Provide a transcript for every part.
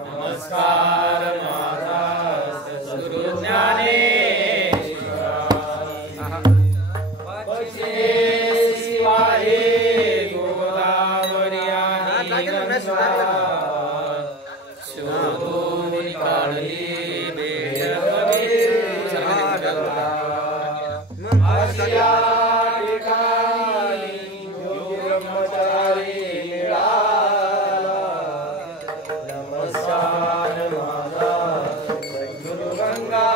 नमस्कार माझा सद्गुरु ज्ञानेश्वरा शिवाहे गोदावरी शोधून काढली भेट असिया ठिकाणी योगी ब्रह्मचारी मिळाला. नमस्कार माझा सद्गुरु गंगा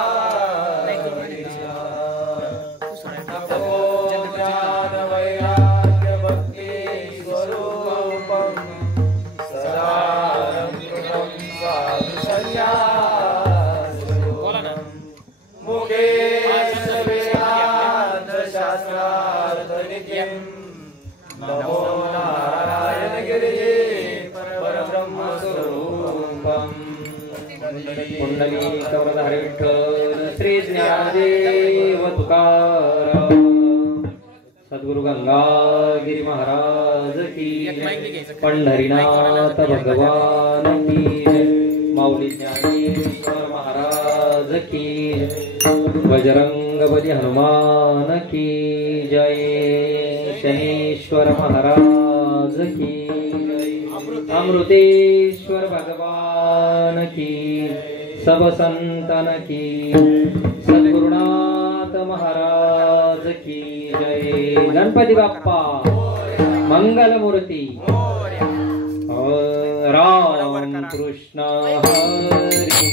ज्ञान वैराग्य भक्ती स्वरूपम सदारं साधु संन्यासं मुखे शास्त्रार्थ नित्यं नमो नारायण गिरिजे परब्रह्म स्वरूपम. पुंडलीकवरधारी विठ्ठल श्री ज्ञानदेव तुकाराम सद्गुरु गंगागिरी महाराज की, पंढरीनाथ भगवान की, माऊली ज्ञानेश्वर महाराज की, बजरंगबली हनुमान की जय, शनीश्वर महाराज की जय, अमृतेश्वर भगवान की, सब संतन की, सद्गुरुनाथ महाराज की जय. गणपती बाप्पा मंगलमूर्ती. राम कृष्ण हरी.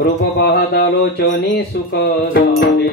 रूप पाहतालोचनी सुख झाले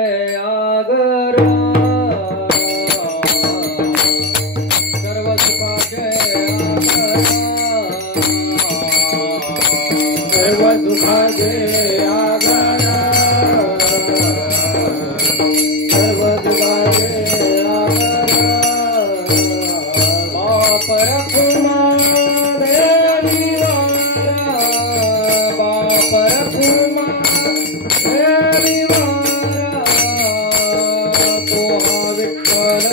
आगर सर्व सुखाचे आगर सर्व सुखाचे आगर बापर कुमा देवी वारा बापर कुमा देवी वारा तो विठ्ठल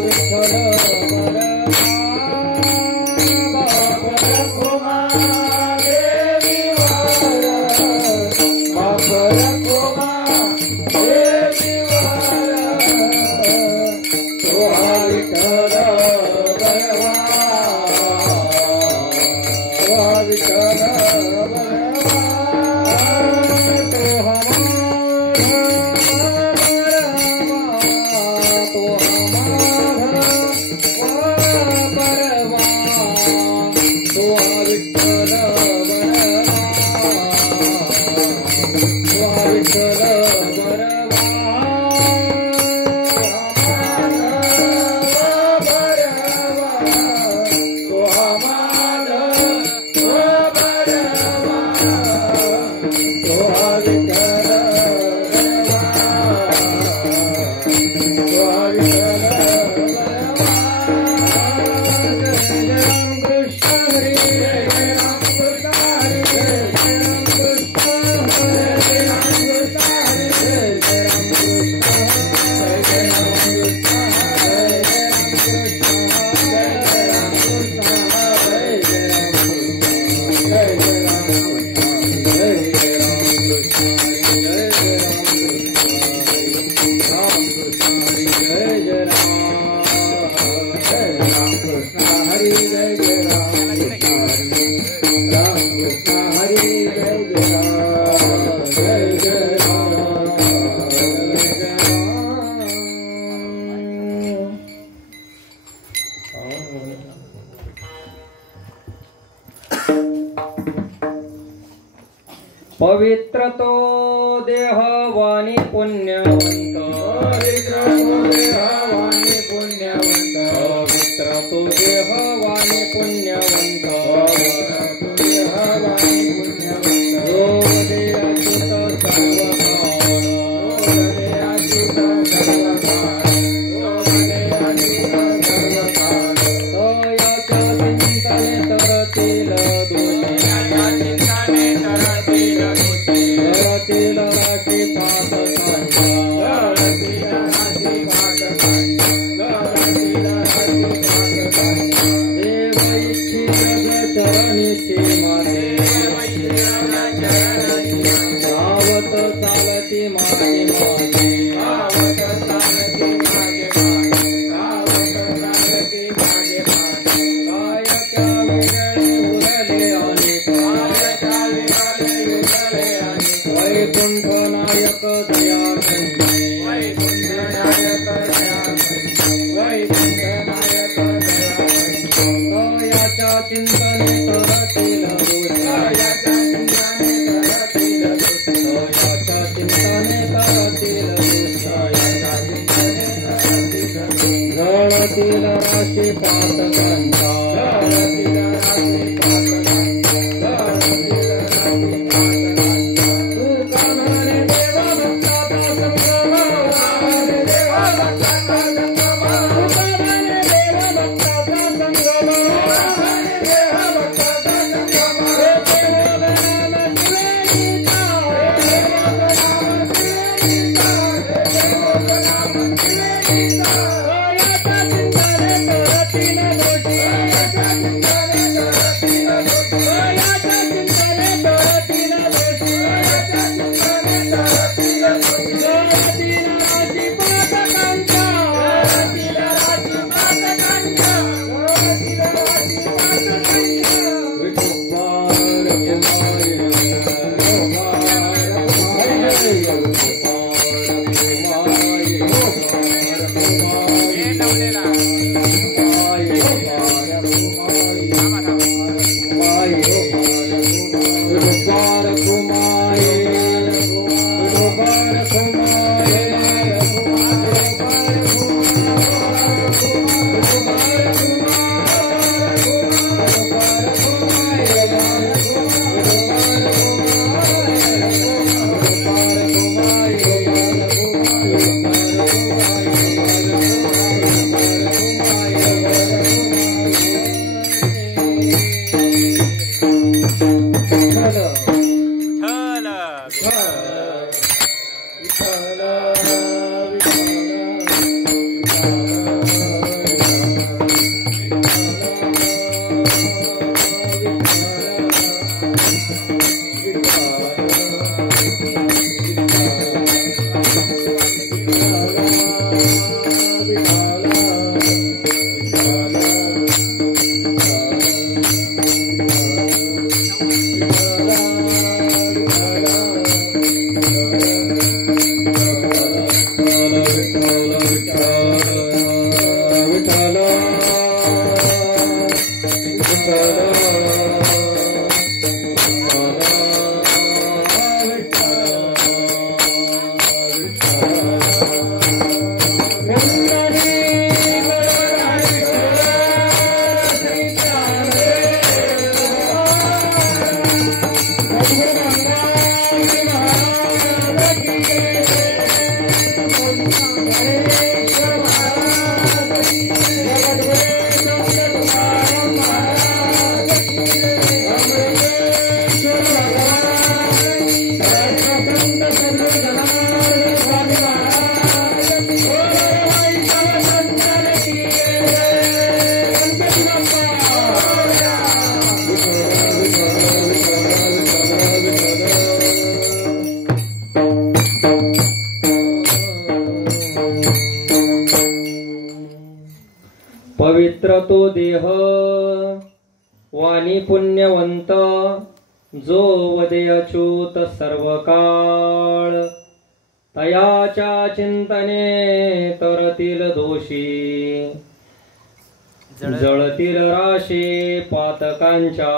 विठ्ठल पवित्र तो देह वाणी पुण्यवंत पवित्र तो देह वाणी पुण्यवंत जो दे अच्युत पवित्र तो देह वाणी पुण्यवंत जो वदे अच्युत सर्व काळ तयाच्या चिंतने तरतील दोषी जळतील राशी पातकांच्या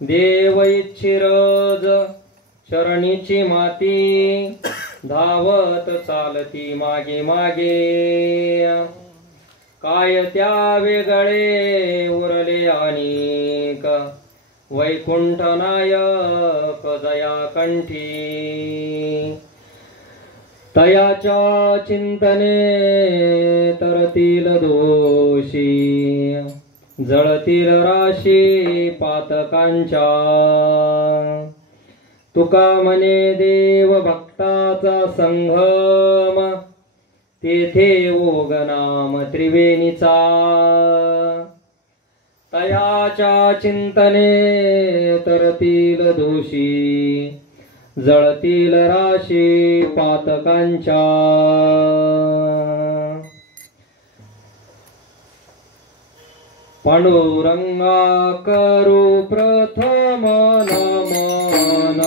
देव इच्छिरज चरणीची माती धावत चालती मागे मागे काय त्या वेगळे उरले अनेक वैकुंठ नायक जया कंठी तयाच्या चिंतने तरतील दोषी जळतील राशी पातकांच्या तुका म्हणे देव भक्ताचा संगम तेथे ओग नाम त्रिवेणीचा तयाच्या चिंतने तरतील दोषी जळतील राशी पातकांच्या पांडुरंगा करू प्रथम नमन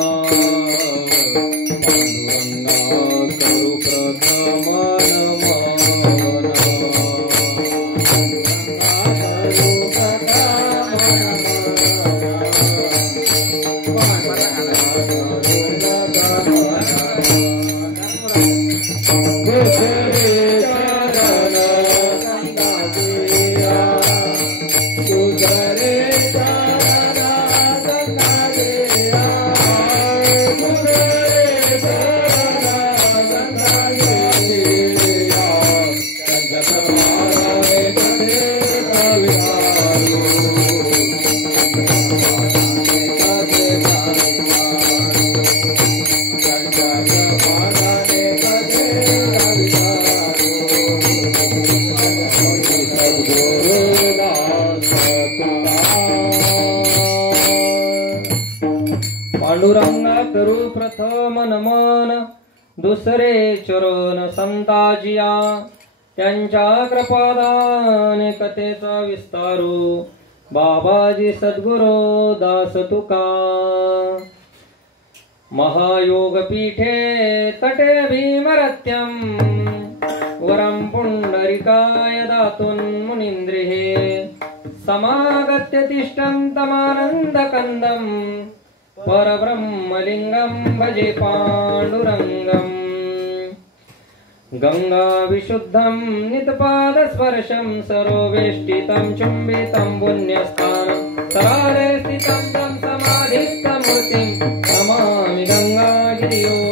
पांडुरंगा करू प्रथम नमन दुसरे चरण संताजिया त्यांच्या कृपादान कथेचा विस्तारू बाबाजी सद्गुरू दास तुका महायोग पीठे तटे भीमरत्यम वरम पुंडरिकाय दातुन मुनींद्रिहे समागत्य तिष्ठन्तमानंद कंदम परब्रह्मलिंगम भजे पांडुरंगम गंगा विशुद्धम नितपाद स्पर्शम सरोवेष्टितं चुंबितं पुण्यस्थानं सरारे स्थितं तं समाधिस्थं मूर्तिं नमामि गंगागिरियोगिराजम्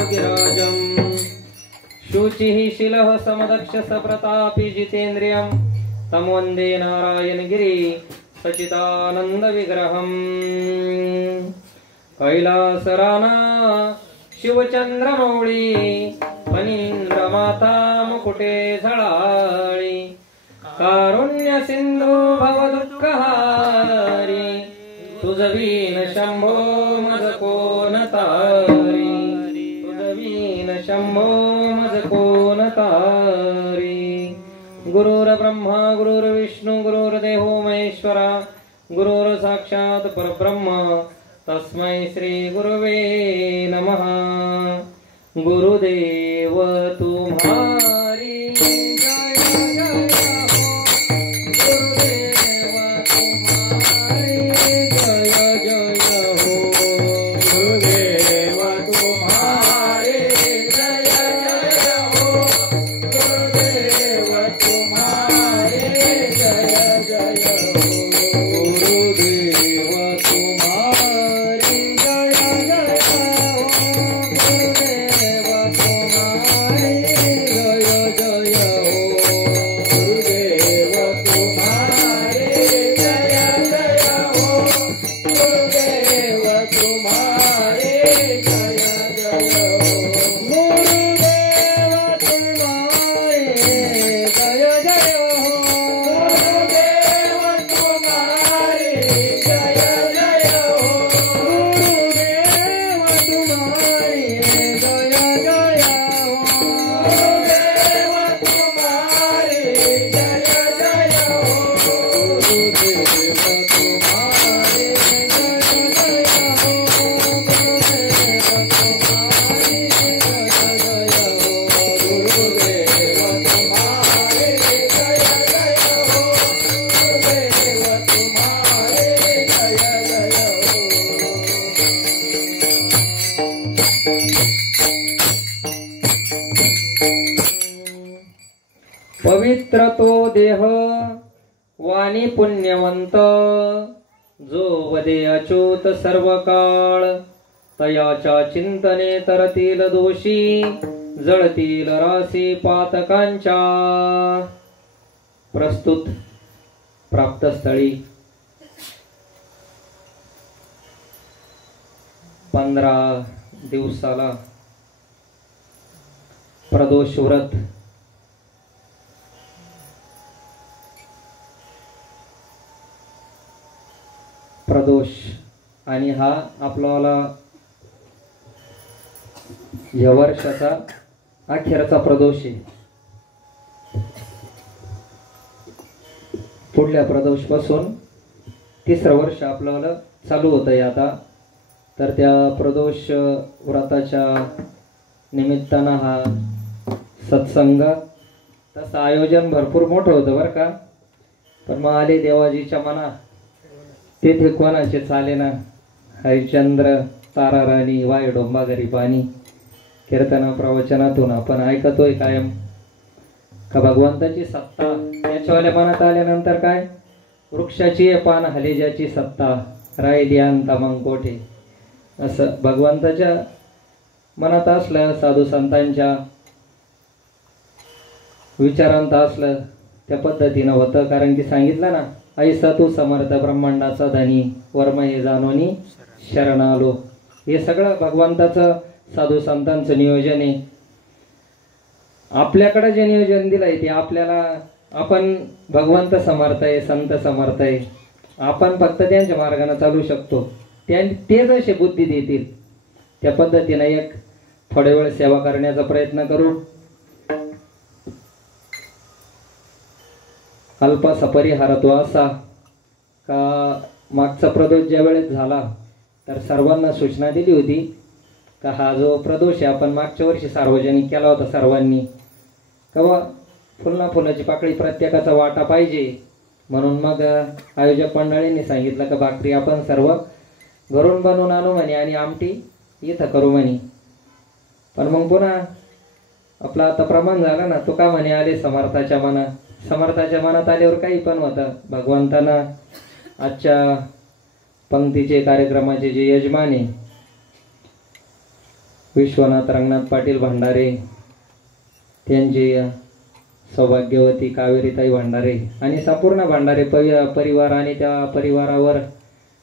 शुचिः शिलः समदक्ष सप्रतापि जितेन्द्रियं तं वन्दे नारायणगिरि सचिदानंद विग्रहम् कैलास राणा शिवचंद्रमौळी फणींद्र माता मुकुटे झळाळी कारुण्य सिंधू भव दुःखहारी तुझवीन शंभो मज कोण तारी तुझवीन शंभो मज कोण तारी गुरुर्ब्रह्मा गुरुर्विष्णू गुरुर्देवो महेश्वरा गुरुर् साक्षात् परब्रह्म तस्मै श्री गुरुवे नमः। गुरुदेव तुम्हारी जय जय हो, गुरुदेव तुम्हारी जय जय हो, गुरुदेव तुम्हारी जय जय हो, गुरुदेव तुम्हारी जय जय हो, गुरुदेव तुम्हारी पवित्र तो देह वाणी पुण्यवंत जो वदे अच्युत सर्व काळ तयाच्या चिंतने तरतील दोषी जळतील राशी पातकांच्या। प्रस्तुत प्राप्तस्थळी 15 दिवसाला प्रदोष व्रत प्रदोष आणि हा आपल्याला या वर्षाचा अखेरचा प्रदोष आहे। पुढल्या प्रदोष पासून 3रं वर्ष आपल्याला चालू होत आहे आता। तर त्या प्रदोष व्रताच्या निमित्तानं हा सत्संग तसं आयोजन भरपूर मोठं होतं बरं का, पण मग आले देवाजीच्या मना तेथे कोणाचे चाले ना। हरिश्चंद्र ताराराणी वाय डोंबागरी पाणी कीर्तना प्रवचनातून आपण ऐकतोय कायम का भगवंताची सत्ता त्याच्यावाल्या मनात आल्यानंतर काय वृक्षाची पान हलेजाची सत्ता राहिली अंता मग कोठे, असं भगवंताच्या मनात असलं साधू संतांच्या विचारांत असलं त्या पद्धतीनं होतं। कारण की सांगितलं ना, ऐसा तू समर्थ ब्रह्मांडाचा धनी वर्म हे जाणोनी शरण आलो। हे सगळं भगवंताचं साधू संतांचं नियोजन आहे। आपल्याकडे जे नियोजन दिलंय ते आपल्याला, आपण भगवंत समर्थ आहे संत समर्थ आहे, आपण फक्त त्यांच्या मार्गाने चालू शकतो। ते जसे बुद्धी देतील त्या पद्धतीने एक थोडे वेळ सेवा करण्याचा प्रयत्न करू। अल्पासा परिहार तो असा का मागचा प्रदोष ज्या वेळेस झाला तर सर्वांना सूचना दिली होती का हा जो प्रदोष आहे आपण मागच्या वर्षी सार्वजनिक केला होता सर्वांनी, का फुलाची पाकळी प्रत्येकाचा वाटा पाहिजे। म्हणून मग आयोजक मंडळींनी सांगितलं का भाकरी आपण सर्व घरून बनवून आणू म्हणे आणि आमटी इथं करू म्हणे। पण मग पुन्हा आपला आता प्रमाण झाला ना, तो का म्हणे आले समर्थाच्या मना, समर्थाच्या मनात आल्यावर काही पण होतं। भगवंतानं आजच्या पंक्तीचे कार्यक्रमाचे जे यजमान आहे विश्वनाथ रंगनाथ पाटील भंडारे, त्यांची सौभाग्यवती कावेरीताई भंडारे आणि संपूर्ण भंडारे परिवार आणि त्या परिवारावर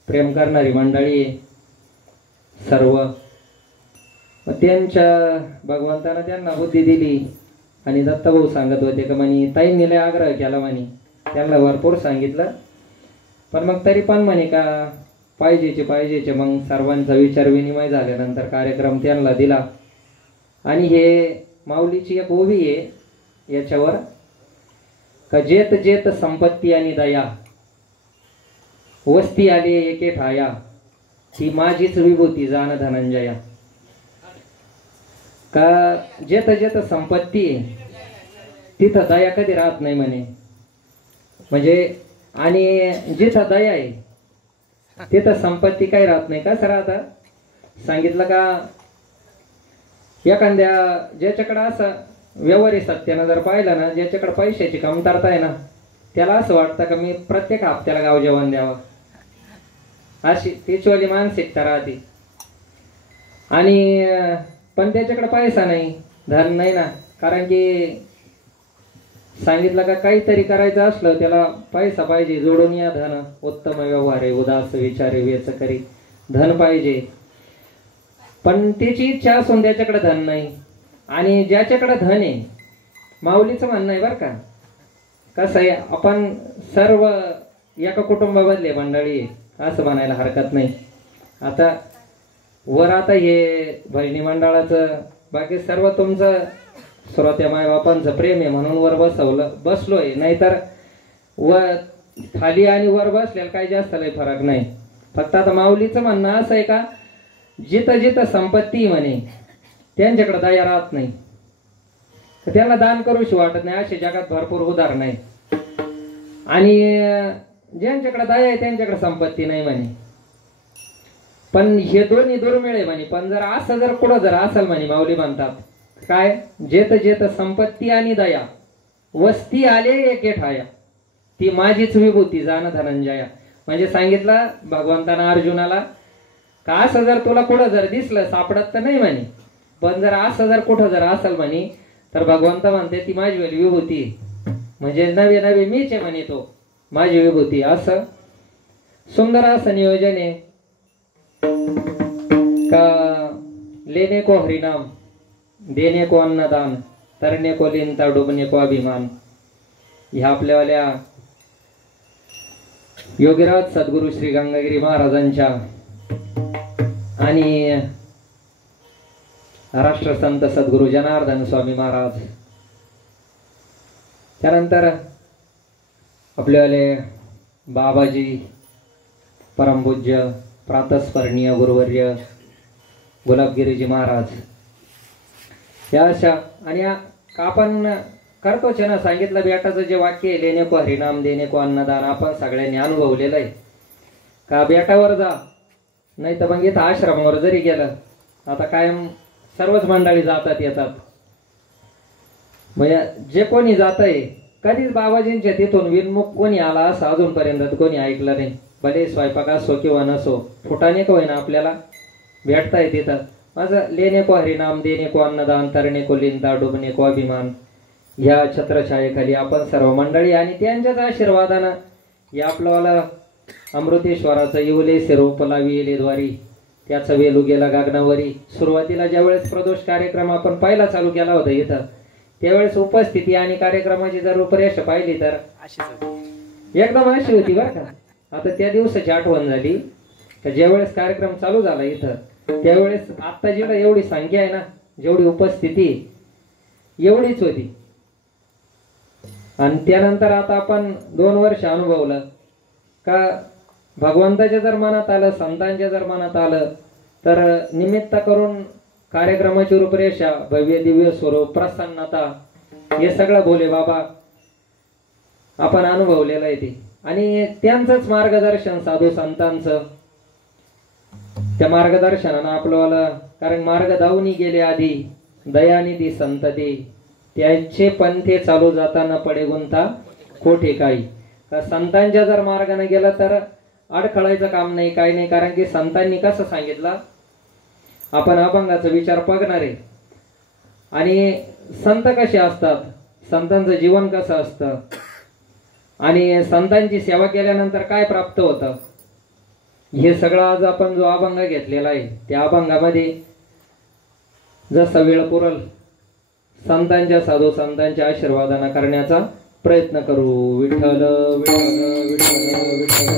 प्रेम करणारी मंडळी सर्व. मग त्यांच्या भगवंतानं त्यांना बुद्धी दिली आणि दत्तभाऊ सांगत होते का म्हणे ताईंनी लय आग्रह केला म्हणे, त्यांना भरपूर सांगितलं, पण मग तरी पण म्हणे का पाहिजेचे. मग सर्वांचा विचार विनिमय झाल्यानंतर कार्यक्रम त्यांना दिला. आणि हे माऊलीची एक ओवी आहे याच्यावर का जेत जेत संपत्ती आणि दया, वस्ती आली एके ठाया, ती माझीच विभूती जाण धनंजया. का जेत जेत संपत्ती तिथं दया कधी राहत नाही म्हणे. म्हणजे आणि जिथं दया आहे तिथं संपत्ती काही राहत नाही. कसं राहतं सांगितलं का, एखाद्या ज्याच्याकडे असं व्यवहारी सत्यानं जर पाहिलं ना, ज्याच्याकडे पैशाची कमतरता आहे ना, त्याला असं वाटतं का मी प्रत्येक हप्त्याला गाव जेवण द्यावं, अशी तिचवाली मानसिकता राहते. आणि पण त्याच्याकडे पैसा नाही, धन नाही ना, कारण की सांगितलं का काहीतरी करायचं असलं त्याला पैसा पाहिजे, जोडून या धन उत्तम व्यवहारे उदास विचारे वेच करी, धन पाहिजे. पण त्याची इच्छा असून त्याच्याकडे धन नाही. आणि ज्याच्याकडे धन आहे, माऊलीचं म्हणणं आहे बरं का, कसं आहे आपण सर्व एका कुटुंबामधले मंडळी असं म्हणायला हरकत नाही. आता आता हे भजनी मंडळाचं बाकी सर्व तुमचं श्रोत्या मायबापांचं प्रेम आहे म्हणून वर बसलोय, नाहीतर खाली आणि वर बसलेला काही जास्त लय फरक नाही. फक्त आता माऊलीचं म्हणणं असं आहे का जिथं जिथं संपत्ती म्हणे त्यांच्याकडे दया राहत नाही, तर त्यांना दान करूशी वाटत नाही. असे जगात भरपूर उदाहरण आहे. आणि ज्यांच्याकडे दया आहे त्यांच्याकडे संपत्ती नाही म्हणे. पण हे दोन्ही दुर्मिळ आहे म्हणे. पण जर असं जर कुठं जर असेल म्हणे, माऊली म्हणतात काय, जेत जेत संपत्ती आणि दया, वस्ती आले एके ठाया, ती माझीच विभूती जाण धनंजया. म्हणजे सांगितलं भगवंतानं अर्जुनाला का असं जर तुला कुठं जर दिसलं, सापडत तर नाही म्हणे, पण जर असं जर कुठं जर असेल म्हणे तर भगवंत म्हणते ती माझी विभूती, म्हणजे नवे नवे मीच आहे म्हणे, तो माझी विभूती. असं सुंदर असं नियोजन आहे का लेने को हरिनाम, देने को अन्नदान, तरणे को लिंता, डुबणे को अभिमान. ह्या आपल्यावाल्या योगीराज सद्गुरु श्री गंगागिरी महाराजांच्या आणि राष्ट्रसंत सद्गुरु जनार्दन स्वामी महाराज, त्यानंतर आपल्यावाले बाबाजी परमपूज्य प्रातस्मरणीय गुरुवर्य गुलाबगिरीजी महाराज, या अशा. आणि आपण करतोच ना, सांगितलं बेटाचं जे वाक्य आहे, लेने को हरिनाम देने को अन्नदान, आपण सगळ्यांनी अनुभवलेलं आहे का बेटावर जा, नाही तर मग इथं आश्रमावर जरी गेलं, आता कायम सर्वच मंडळी जातात येतात, म्हणजे जे कोणी जात आहे कधीच बाबाजींच्या तिथून विनमुख कोणी आला असं अजूनपर्यंत कोणी ऐकलं नाही. भले स्वयंपाक असो किंवा नसो, फुटाने का होईना आपल्याला भेटताय तिथं. माझं लेने को हरिनाम देने को अन्नदान, तरणे को लिंता, डुबणे को अभिमान, ह्या छत्रछायेखाली आपण सर्व मंडळी आणि त्यांच्याच आशीर्वादानं या आपल्याला अमृतेश्वराचं येऊले सिरोप लाविले द्वारी, त्याचं वेलू गेला गागनावरी. सुरुवातीला ज्यावेळेस प्रदोष कार्यक्रम आपण पहिला चालू केला होता इथं, त्यावेळेस उपस्थिती आणि कार्यक्रमाची जर रूपरेषा पाहिली तर एकदम अशी होती बरं का. आता त्या दिवसाची आठवण झाली तर ज्यावेळेस कार्यक्रम चालू झाला इथं, त्यावेळेस आता जेवढं एवढी संख्या आहे ना, जेवढी उपस्थिती एवढीच होती. आणि त्यानंतर आता आपण 2 वर्ष अनुभवलं का भगवंताच्या जर मनात आलं, संतांच्या जर मनात आलं तर निमित्त करून कार्यक्रमाची रूपरेषा, भव्य दिव्य स्वरूप, प्रसन्नता, हे सगळं भोले बाबा आपण अनुभवलेलं आहे ते. आणि त्यांचंच मार्गदर्शन साधू संतांचं, त्या मार्गदर्शनानं आपल्याला, कारण मार्ग धावून गेले आधी दयानिधी संत ते, त्याचे पंथे चालू जाताना पडे गुंता कोठे काही. संतांच्या जर मार्गाने गेला तर अडखळायचं काम नाही, काही नाही. कारण की संतांनी कसं सांगितलं, आपण अभंगाचा विचार बघणार आहे. आणि संत कसे असतात, संतांचं जीवन कसं असतं आणि संतांची सेवा केल्यानंतर काय प्राप्त होतं, हे सगळं आज आपण जो अभंग घेतलेला आहे त्या अभंगामध्ये जसा वेळ पुरल संतांच्या साधू संतांच्या आशीर्वादाने करण्याचा प्रयत्न करू. विठ्ठल विठ्ठल विठ्ठल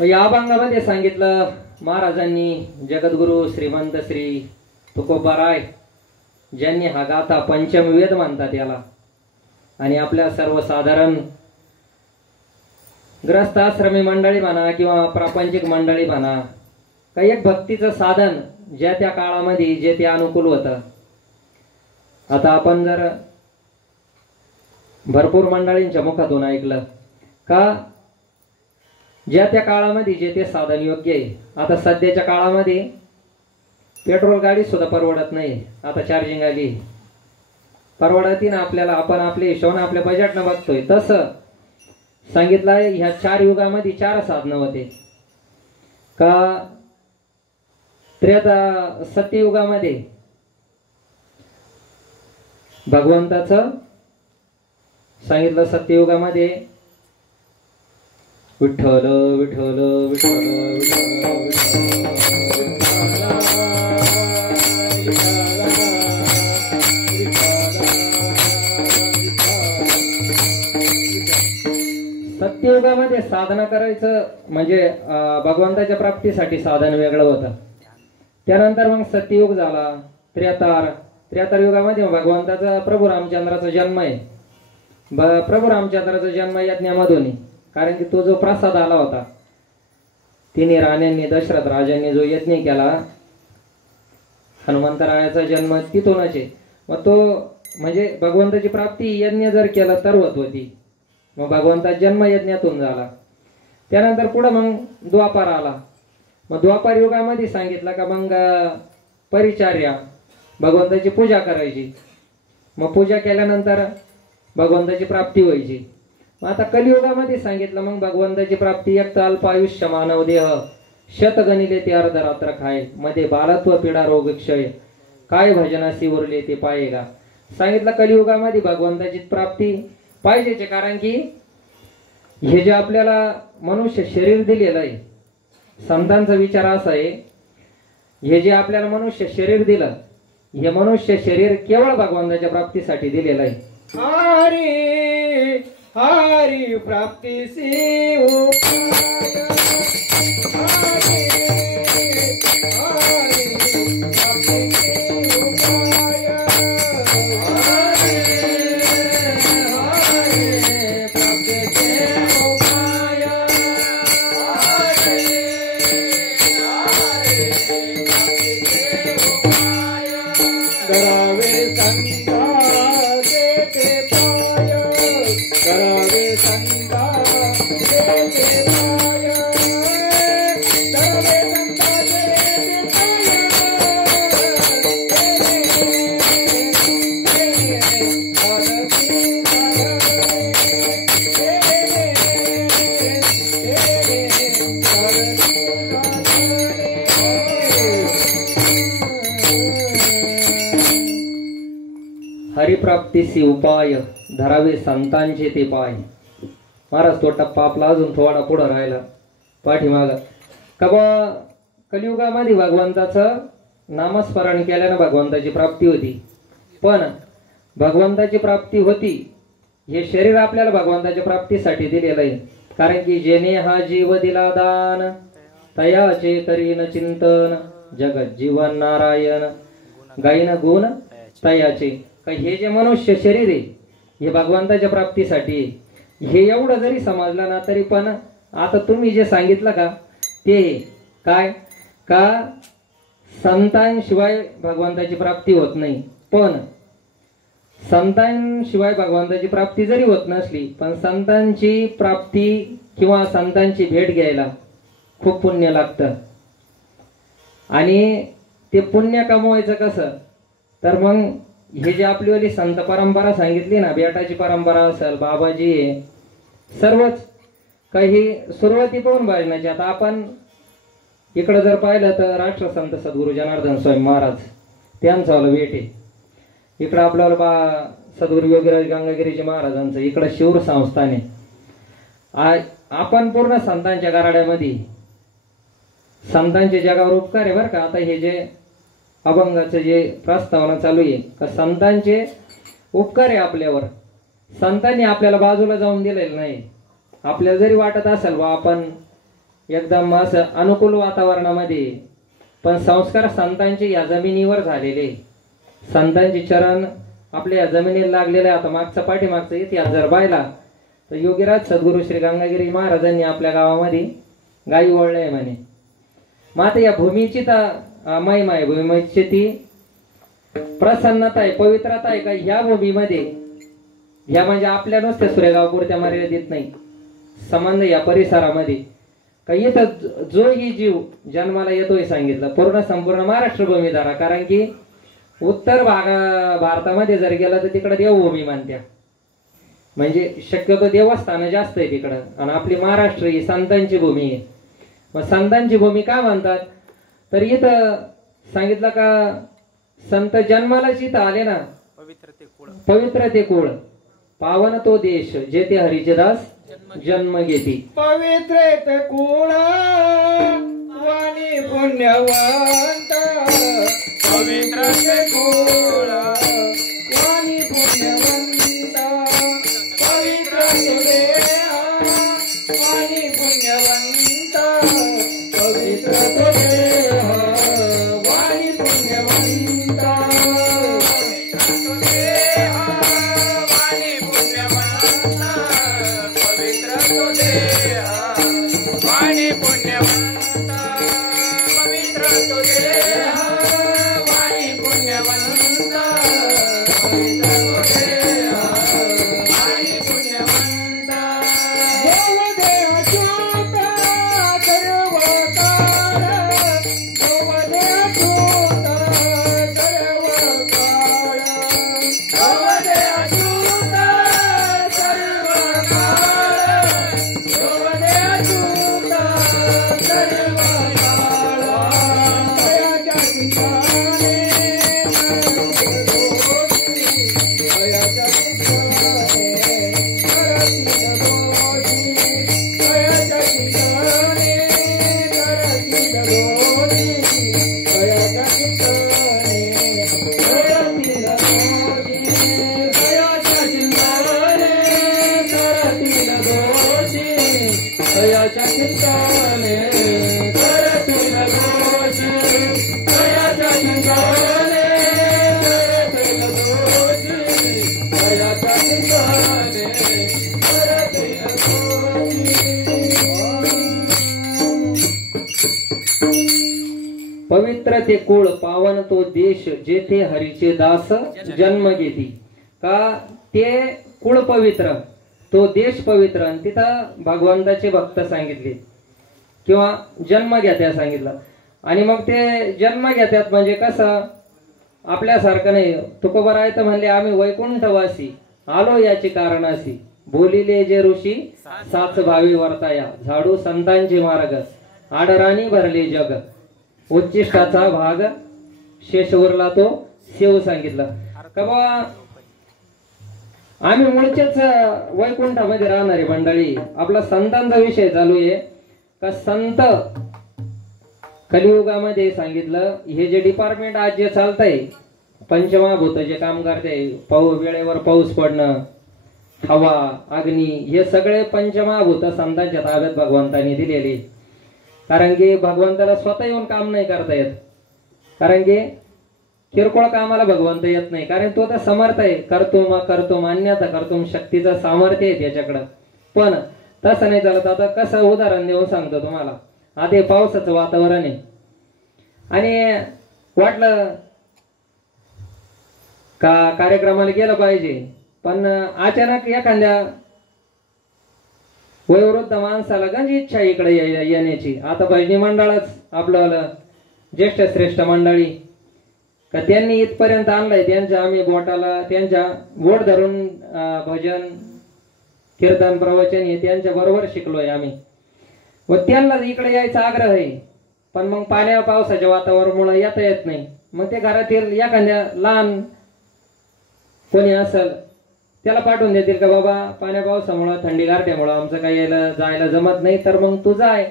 या अभंगामध्ये सांगितलं महाराजांनी जगद्गुरु श्रीमंत श्री तुकोबाराय ज्यांनी हा गाथा पंचमवेद म्हणतात याला, आणि आपल्या सर्वसाधारण ग्रस्त आश्रमी मंडळी म्हणा किंवा प्रापंचिक मंडळी म्हणा, काही एक भक्तीचं साधन ज्या त्या काळामध्ये जे ते अनुकूल होतं. आता आपण जर भरपूर मंडळींच्या मुखातून ऐकलं का ज्या त्या काळामध्ये जे ते साधन योग्य आहे. आता सध्याच्या काळामध्ये पेट्रोल गाडी सुद्धा परवडत नाही, आता चार्जिंग आली परवडती ना आपल्याला, आपण आपल्या हिशोबाने आपल्या बजेटनं बघतोय. तसं सांगितलं आहे ह्या 4 युगामध्ये 4 साधनं होते का. सत्ययुगामध्ये भगवंताचं सांगितलं, सत्ययुगामध्ये विठ्ठल विठ्ठल विठ्ठल सत्ययुगामध्ये साधना करायचं म्हणजे भगवंताच्या प्राप्तीसाठी साधन वेगळं होतं. त्यानंतर मग सत्ययुग झाला. त्र्यातर युगामध्ये भगवंताचा प्रभू रामचंद्राचा जन्म आहे. प्रभू रामचंद्राचा जन्म यज्ञामधून, कारण की तो जो प्रसाद आला होता तिने राण्यांनी दशरथ राजांनी जो यज्ञ केला, हनुमंतरायाचा जन्म तिथूनच आहे. मग तो म्हणजे भगवंताची प्राप्ती यज्ञ जर केलं तर होत होती. मग भगवंताचा जन्म यज्ञातून झाला. त्यानंतर पुढे मग द्वापार आला. मग द्वापार युगामध्ये सांगितलं का मग परिचार्या भगवंताची पूजा करायची. मग पूजा केल्यानंतर भगवंताची प्राप्ती व्हायची. मग आता कलियुगामध्ये सांगितलं मग भगवंताची प्राप्ती एक तर अल्पायुष्य मानव देह शतगणिले ते अर्धरात्र खाय मध्ये बालत्व पीडा रोग क्षय काय भजनासी उरले ते पायेगा. सांगितलं कलियुगामध्ये भगवंताची प्राप्ती पाहिजेच, कारण की हे जे आपल्याला मनुष्य शरीर दिलेलं आहे, संतांचा विचार असा आहे हे जे आपल्याला मनुष्य शरीर दिलं हे मनुष्य शरीर केवळ भगवंताच्या प्राप्तीसाठी दिलेलं आहे. हरी हरी प्राप्तीसी उपाय हरिप्राप्तीसी उपाय धरावे संतांचे ते पाय. महाराज तो टप्पा आपला अजून थोडा पुढे राहिला पाठीमाग का कलियुगामध्ये भगवंताचं नामस्मरण केल्यानं भगवंताची प्राप्ती होती. पण भगवंताची प्राप्ती होती हे शरीर आपल्याला भगवंताच्या प्राप्तीसाठी दिलेलं आहे. कारण की जेने हा जीव दिला दान तयाचे करीन चिंतन जगत जीवन नारायण गायन गुण तयाचे. हे जे मनुष्य शरीर आहे हे भगवंताच्या प्राप्तीसाठी. हे एवढं जरी समजलं ना तरी पण आता तुम्ही जे सांगितलं का ते काय का संतांशिवाय भगवंताची प्राप्ती होत नाही. पण संतांशिवाय भगवंताची प्राप्ती जरी होत नसली पण संतांची प्राप्ती किंवा संतांची भेट घ्यायला खूप पुण्य लागतं. आणि ते पुण्य कमवायचं कसं तर मग हे जे आपली वाली संत परंपरा सांगितली ना, बेटाची परंपरा असेल बाबाजी आहे सर्वच काही सुरुवाती पाहून भजनाची. आता आपण इकडं जर पाहिलं तर राष्ट्रसंत सद्गुरू जनार्दन स्वामी महाराज त्यांचं वाला वेट आहे. इकडं आपल्याला सद्गुरू योगीराज गंगागिरीजी महाराजांचं, इकडं शिवर संस्थान आहे. आपण पूर्ण संतांच्या गराड्यामध्ये, संतांचे जगावर उपकार आहे बरं का. आता हे जे अभंगाचं जे प्रस्तावना चालू आहे का संतांचे उपकार आहे आपल्यावर, संतांनी आपल्याला बाजूला जाऊन दिलेलं नाही. आपल्याला जरी वाटत असेल वा आपण एकदम असं अनुकूल वातावरणामध्ये, पण संस्कार संतांचे या जमिनीवर झालेले, संतांचे चरण आपल्या या जमिनीला लागलेले. आता मागचा पाठीमागचा इतिहास जर पाहिला तर योगीराज सद्गुरू श्री गंगागिरी महाराजांनी आपल्या गावामध्ये गायी ओळल्या म्हणे. मग आता या भूमीची तर महिमा आहे, भूमीची ती प्रसन्नता आहे, पवित्रता आहे का ह्या भूमीमध्ये. ह्या म्हणजे आपल्या नुसत्या सुरेगाव पुरत्या मर्यादित नाही, संबंध या परिसरामध्ये काही इथं जो ही जीव जन्माला येतोय सांगितलं पूर्ण संपूर्ण महाराष्ट्र भूमी धरा. कारण की उत्तर भारतामध्ये जर गेला तर तिकडे देवभूमी मानत्या, म्हणजे शक्यतो देवस्थान जास्त आहे तिकडं. आणि आपली महाराष्ट्र ही संतांची भूमी आहे. मग संतांची भूमी का म्हणतात तर इथं सांगितलं का संत जन्मालाच इथं आले ना. पवित्र ते कुळ पावन तो देश जेथे हरीचे दास जन्म घेती. पवित्र ते कुळ वाणी पुण्यवंत, पवित्र ते कुळ वाणी पुण्यवंत, पवित्र तुझे वाणी पुण्यवंत, पवित्र तुझे वाणी पुण्यवंत, वाणी पुण्यवंत, पवित्र तुझे वाणी पुण्यवंत, पवित्र तुझे वाणी पुण्यवंत, पवित्र तुझे वाणी पुण्यवंत. देव देव अच्युत सर्व काळ, देव देव अच्युत सर्व काळ, देव देव अच्युत सर्व काळ, देव देव अच्युत सर्व काळ. दयाच्या ठिकाणी दयाच्या ठिकाणी करतील दोषी, दयाच्या ठिकाणी करतील दोषी, दयाच्या ठिकाणी करतील दोषी, दयाच्या ठिकाणी करतील दोषी, दयाच्या ठिकाणी करतील दोषी, दयाच्या ठिकाणी करतील दोषी, दयाच्या ठिकाणी करतील दोषी. पवित्र ते कुळ पावन तो देश जेथे हरीचे दास जन्म घेती. का ते कुळ पवित्र, तो देश पवित्र, आणि तिथं भगवंताचे भक्त सांगितले किंवा जन्म घेत्या सांगितलं. आणि मग ते जन्म घेत्यात म्हणजे कसं आपल्यासारखं नाही. तुकोबराय म्हणले आम्ही वैकुंठवासी आलो याची कारणासी, बोलिले जे ऋषी साच भावी वर्ताया, झाडू संतांचे मार्ग आडराणी भरले जग, उच्चिष्टाचा भाग शेष उरला तो शिव सांगितलं. का बा आम्ही मूळचेच वैकुंठामध्ये राहणारी मंडळी. आपला संतांचा विषय चालू आहे का संत कलियुगामध्ये सांगितलं. हे जे डिपार्टमेंट आज जे चालतंय, पंचमहाभूत जे काम करते, वेळेवर पाऊस पडणं, हवा, अग्नी, हे सगळे पंचमहाभूत संतांच्या ताब्यात भगवंतांनी दिलेले. कारण की भगवंताला स्वतः येऊन काम नाही करता येत, कारण की किरकोळ कामाला भगवंत येत नाही. कारण तो तर समर्थ आहे, करतो मान्यता करतो, शक्तीचं सामर्थ्य आहे त्याच्याकडं. पण तसं नाही चालत. आता कसं उदाहरण देऊन सांगतो तुम्हाला. आता हे पावसाचं वातावरण आहे आणि वाटलं का कार्यक्रमाला गेलं पाहिजे, पण अचानक एखाद्या वयोवृद्ध माणसाला गंज इच्छा इकडे येण्याची. आता भजनी मंडळच आपलं ज्येष्ठ श्रेष्ठ मंडळी का त्यांनी इथपर्यंत आणलंय. त्यांच्या आम्ही बोटाला त्यांच्या बोट धरून भजन कीर्तन प्रवचन हे त्यांच्या बरोबर शिकलोय आम्ही. व त्यांना इकडे यायचा आग्रह आहे. पण मग पाण्या पावसाच्या वातावरणामुळे येता येत नाही, मग ते घरातील एखाद्या लहान कोणी असेल त्याला पाठवून देतील का बाबा पाण्या पावसामुळे थंडी गारठ्यामुळे आमचं काही यायला जायला जमत नाही, तर मग तू जाय,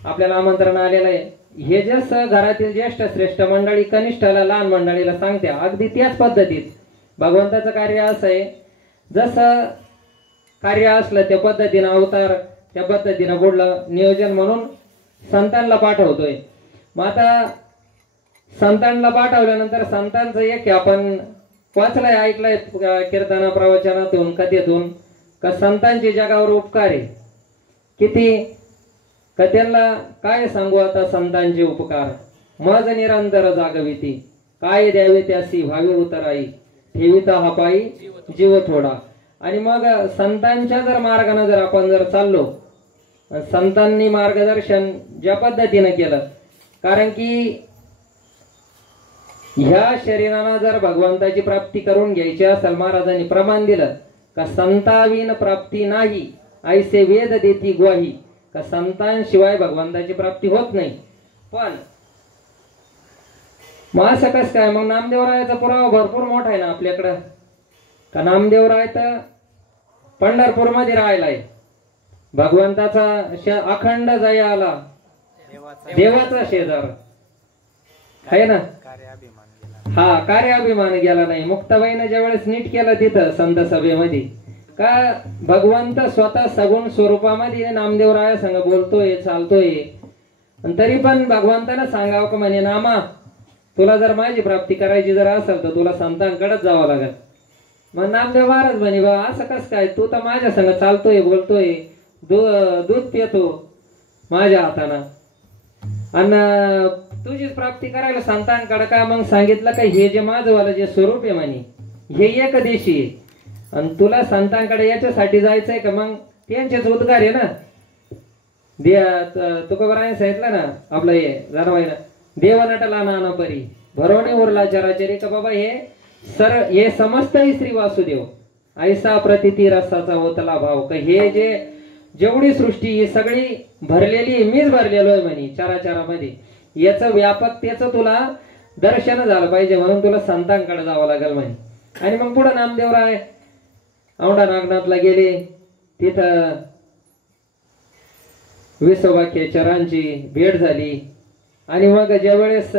आपल्याला आमंत्रण आलेलं आहे. हे जसं घरातील ज्येष्ठ श्रेष्ठ मंडळी कनिष्ठाला लहान मंडळीला सांगते, अगदी त्याच पद्धतीत भगवंताचं कार्य असं आहे. जसं कार्य असलं त्या पद्धतीनं अवतार त्या पद्धतीनं बुडलं नियोजन म्हणून संतांना पाठवतोय. मग आता संतांना पाठवल्यानंतर संतांचं एक आपण वाचलंय ऐकलंय कीर्तना प्रवचनातून कथेतून का संतांचे जगावर उपकार आहे किती, का त्यांना काय सांगू आता संतांचे उपकार. मज निरंतर जागविती काय द्यावे त्यासी व्हावे उतराई ठेविता हा पायी जीव थोडा. आणि मग संतांच्या जर मार्गाने जर आपण जर चाललो, संतांनी मार्गदर्शन ज्या पद्धतीने केलं, कारण की ह्या शरीरानं जर भगवंताची प्राप्ती करून घ्यायची असेल महाराजांनी प्रमाण दिलं का संताविन प्राप्ती नाही ऐसे वेद देती ग्वाही, का संतांशिवाय भगवंताची प्राप्ती होत नाही. पण मग असं कसं काय, मग नामदेवरायाचा पुरावा भरपूर मोठा आहे ना आपल्याकडं. का नामदेवराय तर पंढरपूरमध्ये राहिलाय, भगवंताचा अखंड जया आला, देवाचा शेजार आहे ना. हा कार्याभिमान गेला नाही. मुक्ताबाईनं ज्यावेळेस नीट केलं तिथं संत सभेमध्ये का भगवंत स्वतः सगुण स्वरूपामध्ये नामदेवराया संग बोलतोय चालतोय, तरी पण भगवंतानं सांगावं का म्हणे नामा तुला जर माझी प्राप्ती करायची जर असेल तर तुला संतांकडेच जावं लागेल. मग नामदेव महाराज म्हणे बा असं कसं काय, तू तर माझ्या संग चालतोय बोलतोय दूध पितो माझ्या हातानं आणि तुझी प्राप्ती करायला संतांकडे का. मग सांगितलं का हे जे माझं जे स्वरूप आहे म्हणे हे एक देशी आहे आणि तुला संतांकडे याच्यासाठी जायचंय का. मग त्यांचेच उद्गार आहे ना. तुकोबराने सांगितलं ना आपलं हे जाणवायला देव नटला नाना परी भरवणे उरला चराचरी, का बाबा हे समस्त श्री वासुदेव ऐसा प्रतिती रसाचा होतला भाव. का हे जे जेवढी सृष्टी ही सगळी भरलेली मीच भरलेलो आहे म्हणे चराचरामध्ये, याचं व्यापकतेचं तुला दर्शन झालं पाहिजे म्हणून तुला संतांकडे जावं लागेल म्हणे. आणि मग पुढे नामदेवराय औंढा नागनाथला गेले, तिथं विसोबाखेचरांची भेट झाली. आणि मग ज्यावेळेस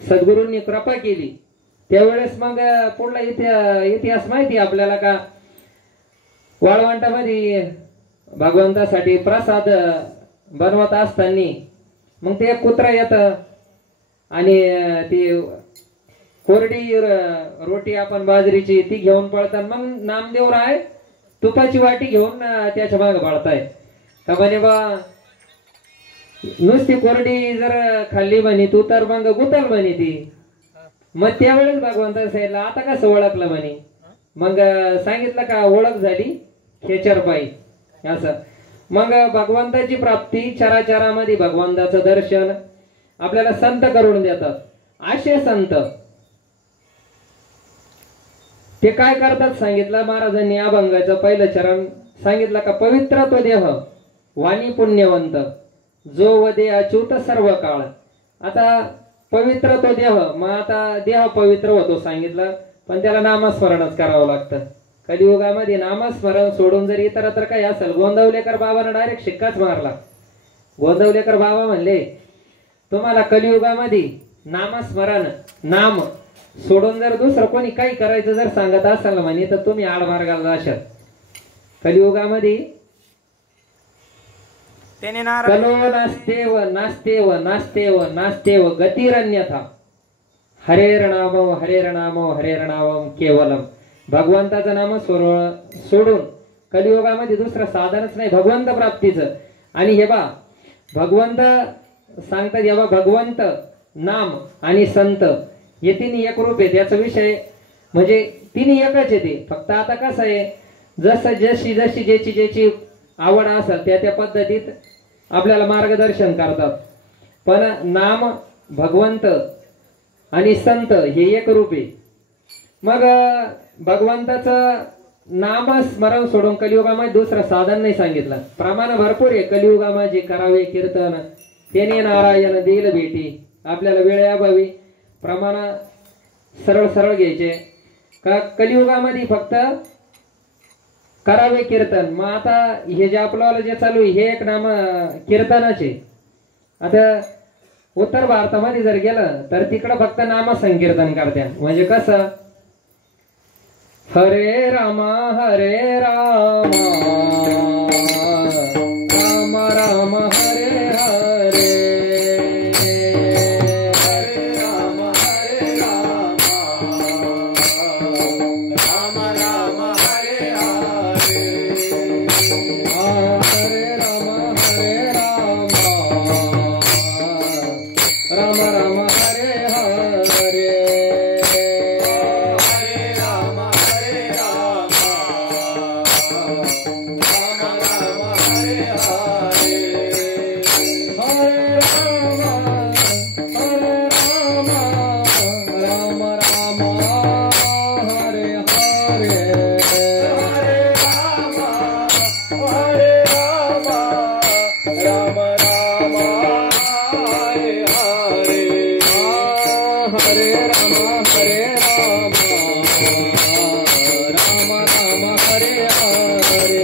सद्गुरूंनी कृपा केली त्यावेळेस मग पुढला इतिहास माहिती आपल्याला का वाळवंटामध्ये भगवंतासाठी प्रसाद बनवत असताना मग ते कुत्रा येत आणि ती कोरडी रोटी आपण बाजरीची ती घेऊन पळतात. मग नामदेवराय तुपाची वाटी घेऊन त्याच्या मागे पळताय का म्हणे बा नुसती कोरडी जर खाल्ली म्हणे तू तर मग गुतल म्हणे ती. मग त्यावेळेस भगवंता सांगितलं आता कसं ओळखलं म्हणे. मग सांगितलं का ओळख झाली खेचरबाई असं. मग भगवंताची प्राप्ती चराचरामध्ये भगवंताचं दर्शन आपल्याला संत करून देतात. असे संत ते काय करतात सांगितलं महाराजांनी. अभंगाचं पहिलं चरण सांगितलं का पवित्र तो देह वाणी पुण्यवंत जो वदे अच्युत सर्व काळ. आता पवित्र तो देह, मग आता देह पवित्र होतो सांगितलं, पण त्याला नामस्मरणच करावं लागतं. कलियुगामध्ये नामस्मरण सोडून जर इतरत्र काही असेल, गोंदवलेकर बाबांना डायरेक्ट शिक्काच मारला. गोंदवलेकर बाबा म्हणले तुम्हाला कलियुगामध्ये नामस्मरण नाम सोडून जर दुसरं कोणी काही करायचं जर सांगत असाल म्हणे तर तुम्ही आडमार्गाला जाशाल. कलियुगामध्ये कलो नास्तेव नास्तेव नास्तेव नास्तेव गतिरन्यथा हरेरनामो हरेरनामो हरेरनामम केवलम. भगवंताचं नाम सोडून कलियुगामध्ये दुसरं साधनच नाही भगवंत प्राप्तीचं. आणि हे बा भगवंत सांगतात हे बा भगवंत नाम आणि संत हे तिन्ही एक रूप आहे. त्याचा विषय म्हणजे तिन्ही एकच आहे ते. फक्त आता कसं आहे जसं जशी जशी ज्याची ज्याची आवड असेल त्या त्या पद्धतीत आपल्याला मार्गदर्शन करतात. पण नाम भगवंत आणि संत हे एक रूप आहे. मग भगवंताचं नाम स्मरण सोडून कलियुगामध्ये दुसरं साधन नाही सांगितलं. प्रमाण भरपूर आहे कलियुगामध्ये करावे कीर्तन त्याने नारायण देईल भेटी. आपल्याला वेळेअभावी प्रमाण सरळ सरळ घ्यायचे का कलियुगामध्ये फक्त करावे कीर्तन. मग आता हे जे आपल्याला जे चालू आहे हे एक नाम कीर्तनाचे. आता उत्तर भारतामध्ये जर गेलं तर तिकडं फक्त नाम संकीर्तन करत्या. म्हणजे कसं हरे रामा हरे रामा राम राम हरे हरे हरे राम हरे राम राम राम हरे हरे हरे राम हरे राम राम राम हरे हरे हरे राम हरे राम राम राम हरे हरे हरे राम राम राम हरे हरे हरे राम हरे राम राम राम हरे हरे हरे राम हरे राम राम राम हरे हरे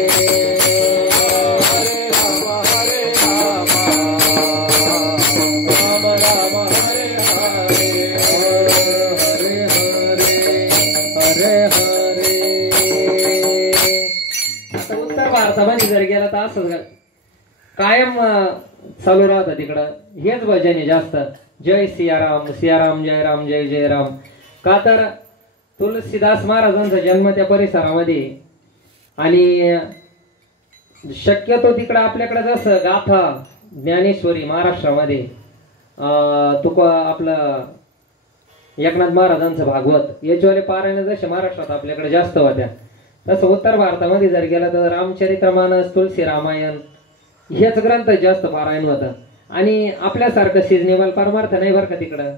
हरे राम हरे राम राम राम हरे हरे हरे हरे हरे हरे. आता उत्तर भारतामध्ये जर गेला तर असंच कायम चालू राहतं तिकडं हेच भजन आहे जास्त. जय सियाराम सियाराम जय राम जय जय राम. का तर तुलसीदास महाराजांचा जन्म त्या परिसरामध्ये आणि शक्यतो तिकडं आपल्याकडे जसं गाथा ज्ञानेश्वरी महाराष्ट्रामध्ये तुका आपलं एकनाथ महाराजांचं भागवत याच्यावाले पारायण जसे महाराष्ट्रात आपल्याकडे जास्त होत्या तसं उत्तर भारतामध्ये जर गेलं तर रामचरित्रमानस तुलसी रामायण हेच ग्रंथ जास्त पारायण होतं. आणि आपल्यासारखं सिजनेबल परमार्थ नाही बरं का तिकडं.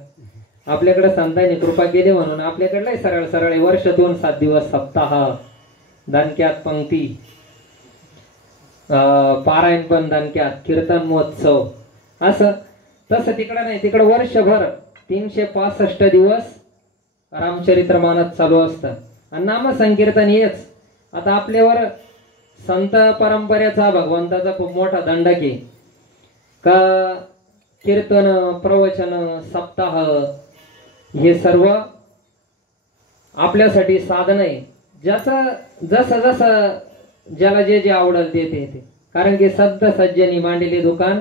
आपल्याकडे संतांनी कृपा केली म्हणून आपल्याकडे सरळ सरळ वर्षातून 7 दिवस सप्ताह दणक्यात पंक्ती पारायण पण दणक्यात कीर्तन महोत्सव असं. तसं तिकडं नाही. तिकडं वर्षभर 365 दिवस रामचरित्रमानस चालू असतं आणि नाम संकीर्तन हेच. आता आपल्यावर संत परंपरेचा भगवंताचा खूप मोठा दंडक आहे का कीर्तन प्रवचन सप्ताह हे सर्व आपल्यासाठी साधन आहे. ज्याचं जसं जसं ज्याला जे जे आवडेल ते ते ते. कारण की सद्द सज्जनी मांडले दुकान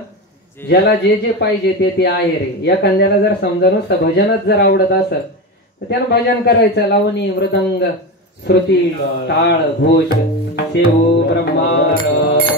ज्याला जे जे पाहिजे ते ते आहे रे. एखाद्याला जर समजा नुसतं भजनच जर आवडत असेल तर त्यानं भजन करायचं. लावणी मृदंग श्रुती टाळ घोष सेवो ब्रह्मारस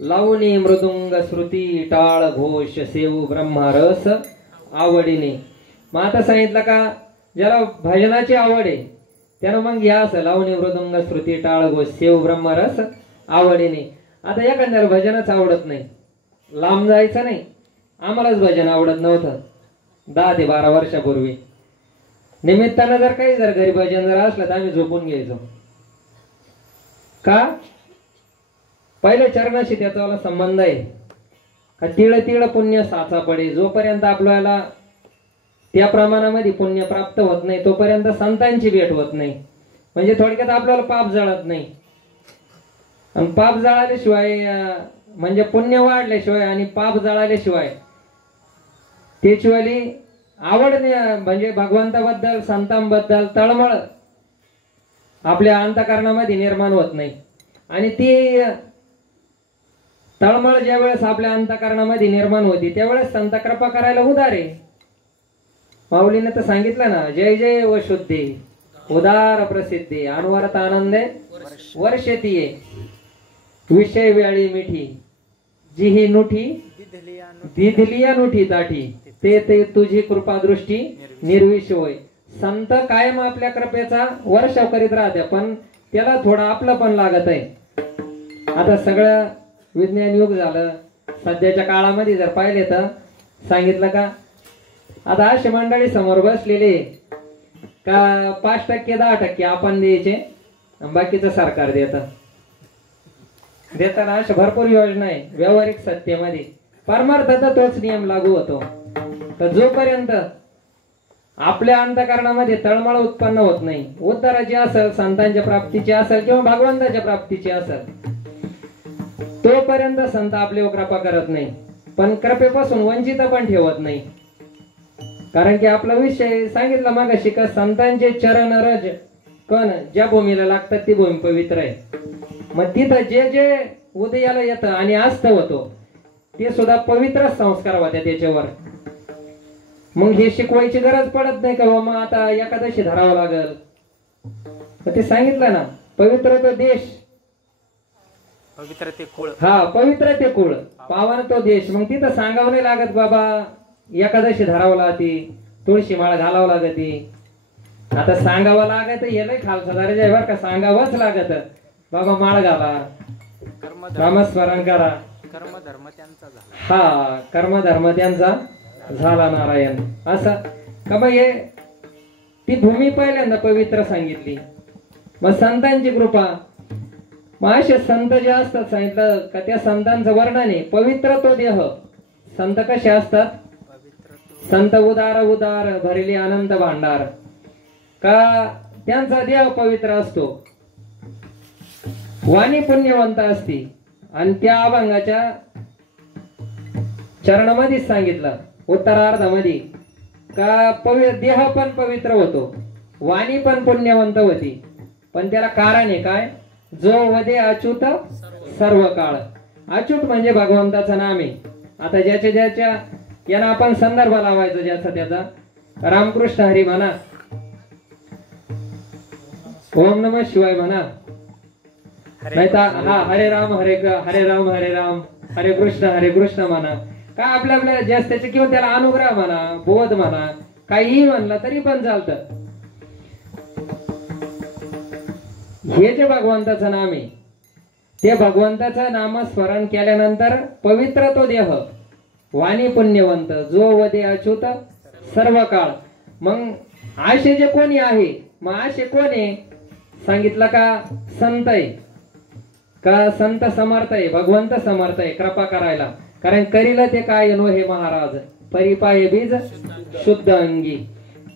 लावणी मृदुंग श्रुती टाळ घोष सेवू ब्रह्मारस आवडीने. मग आता सांगितलं का ज्याला भजनाची आवड आहे त्यानं मग घ्या असं लावणी मृदुंग श्रुती टाळ घोष सेवू ब्रह्मारस आवडीने. आता एखाद्याला भजनच आवडत नाही, लांब जायचं नाही. आम्हालाच भजन आवडत नव्हतं 10 ते 12 वर्षापूर्वी. निमित्तानं जर काही जर घरी भजन जर असलं तर आम्ही झोपून घ्यायचो. का पहिल्या चरणाशी त्याचा वाला संबंध आहे का तिळ तिळ पुण्य साचा पडे. जोपर्यंत आपल्याला त्या प्रमाणामध्ये पुण्य प्राप्त होत नाही तोपर्यंत संतांची भेट होत नाही. म्हणजे थोडक्यात आपल्याला पाप जळत नाही. आणि पाप जळाल्याशिवाय म्हणजे पुण्य वाढल्याशिवाय आणि पाप जळाल्याशिवाय त्याशिवाय आवड म्हणजे भगवंताबद्दल संतांबद्दल तळमळ आपल्या अंतःकरणामध्ये निर्माण होत नाही. आणि ती तळमळ ज्या वेळेस आपल्या अंतःकरणामध्ये निर्माण होती त्यावेळेस संत कृपा करायला उदार आहे. माऊलीने तर सांगितलं ना, जय जय व शुद्धी उदार प्रसिद्धी अनवरत आनंदे वर्षेतीये विषय व्याळी मिठी जी ही नुठी दिधलिया नुठी ताठी ते ते तुझी कृपा दृष्टी निर्विष होय. संत कायम आपल्या कृपेचा वर्षाव करीत राहते, पण त्याला थोडं आपलं पण लागत आहे. आता सगळं विज्ञान युग झालं. सध्याच्या काळामध्ये जर पाहिले तर सांगितलं का, आता अशी मंडळी समोर बसलेली का 5% 10% आपण द्यायचे बाकीचं सरकार देताना अशा भरपूर योजना आहे. व्यावहारिक सत्तेमध्ये परमार्थात तोच नियम लागू होतो. तर जोपर्यंत आपल्या अंतःकरणामध्ये तळमळ उत्पन्न होत नाही, उद्धाराची असेल, संतांच्या प्राप्तीची असेल किंवा भगवंताच्या प्राप्तीची असेल, तोपर्यंत संत आपल्यावर कृपा करत नाही. पण कृपेपासून वंचित पण ठेवत नाही. कारण की आपला विषय सांगितला मागाशी का संतांचे चरण रज कण ज्या भूमीला लागतात ती भूमी पवित्र आहे. मग तिथं जे जे उदयाला येतं आणि अस्त होतो ते सुद्धा पवित्र संस्कार होत्या त्याच्यावर. मग हे शिकवायची गरज पडत नाही का मग आता एकादशी धरावं लागल. ते सांगितलं ना, पवित्र तो देश, पवित्र ते कुळ, हा पवित्र ते कुळ, पावन तो देश. मग तिथं सांगावं नाही लागत बाबा एकादशी धरावं लागती, तुळशी माळ घालावं लागती. आता सांगावं लागत हे लय खालचा दर्जा आहे बरं का, सांगावंच लागत बाबा माळ घाला, नामस्मरण करा. कर्मधर्म त्यांचा झाला. हा कर्मधर्म त्यांचा झाला नारायण. असं का बा हे ती भूमी पहिल्यांदा पवित्र सांगितली. मग संतांची कृपा, मग असे संत जे असतात सांगितलं का त्या संतांचं वर्णन आहे पवित्र तो देह. संत कसे असतात, संत उदार उदार भरले अनंत भांडार, का त्यांचा देह पवित्र असतो, वाणी पुण्यवंत असती. आणि त्या अभंगाच्या चरणामध्येच सांगितलं उत्तरार्धामध्ये का देह पण पवित्र होतो, वाणी पण पुण्यवंत होती. पण त्याला कारण आहे काय, जो वदे अच्युत सर्व काळ. अच्युत म्हणजे भगवंताचं नाम आहे. आता ज्याच्या ज्याच्या यांना आपण संदर्भ लावायचा ज्याचा त्याचा, रामकृष्ण हरी म्हणा, ओम नमः शिवाय म्हणा, नाही तर हा हरे राम हरे राम हरे राम हरे कृष्ण म्हणा. का आपल्या आपल्या ज्यास त्याचे किंवा त्याला अनुग्रह म्हणा, बोध म्हणा, काहीही म्हणलं तरी पण चालतं. हे जे भगवंताचं नाम आहे ते भगवंताचं नामस्मरण केल्यानंतर पवित्र तो देह, वाणी पुण्यवंत, जो वदे अच्युत सर्व काळ. मग आशे जे कोणी आहे, मग आशे कोणी सांगितलं का संत आहे, का संत समर्थ आहे, भगवंत समर्थ आहे कृपा करायला. कारण करील ते काय नो हे महाराज, परिपाय बीज शुद्ध अंगी.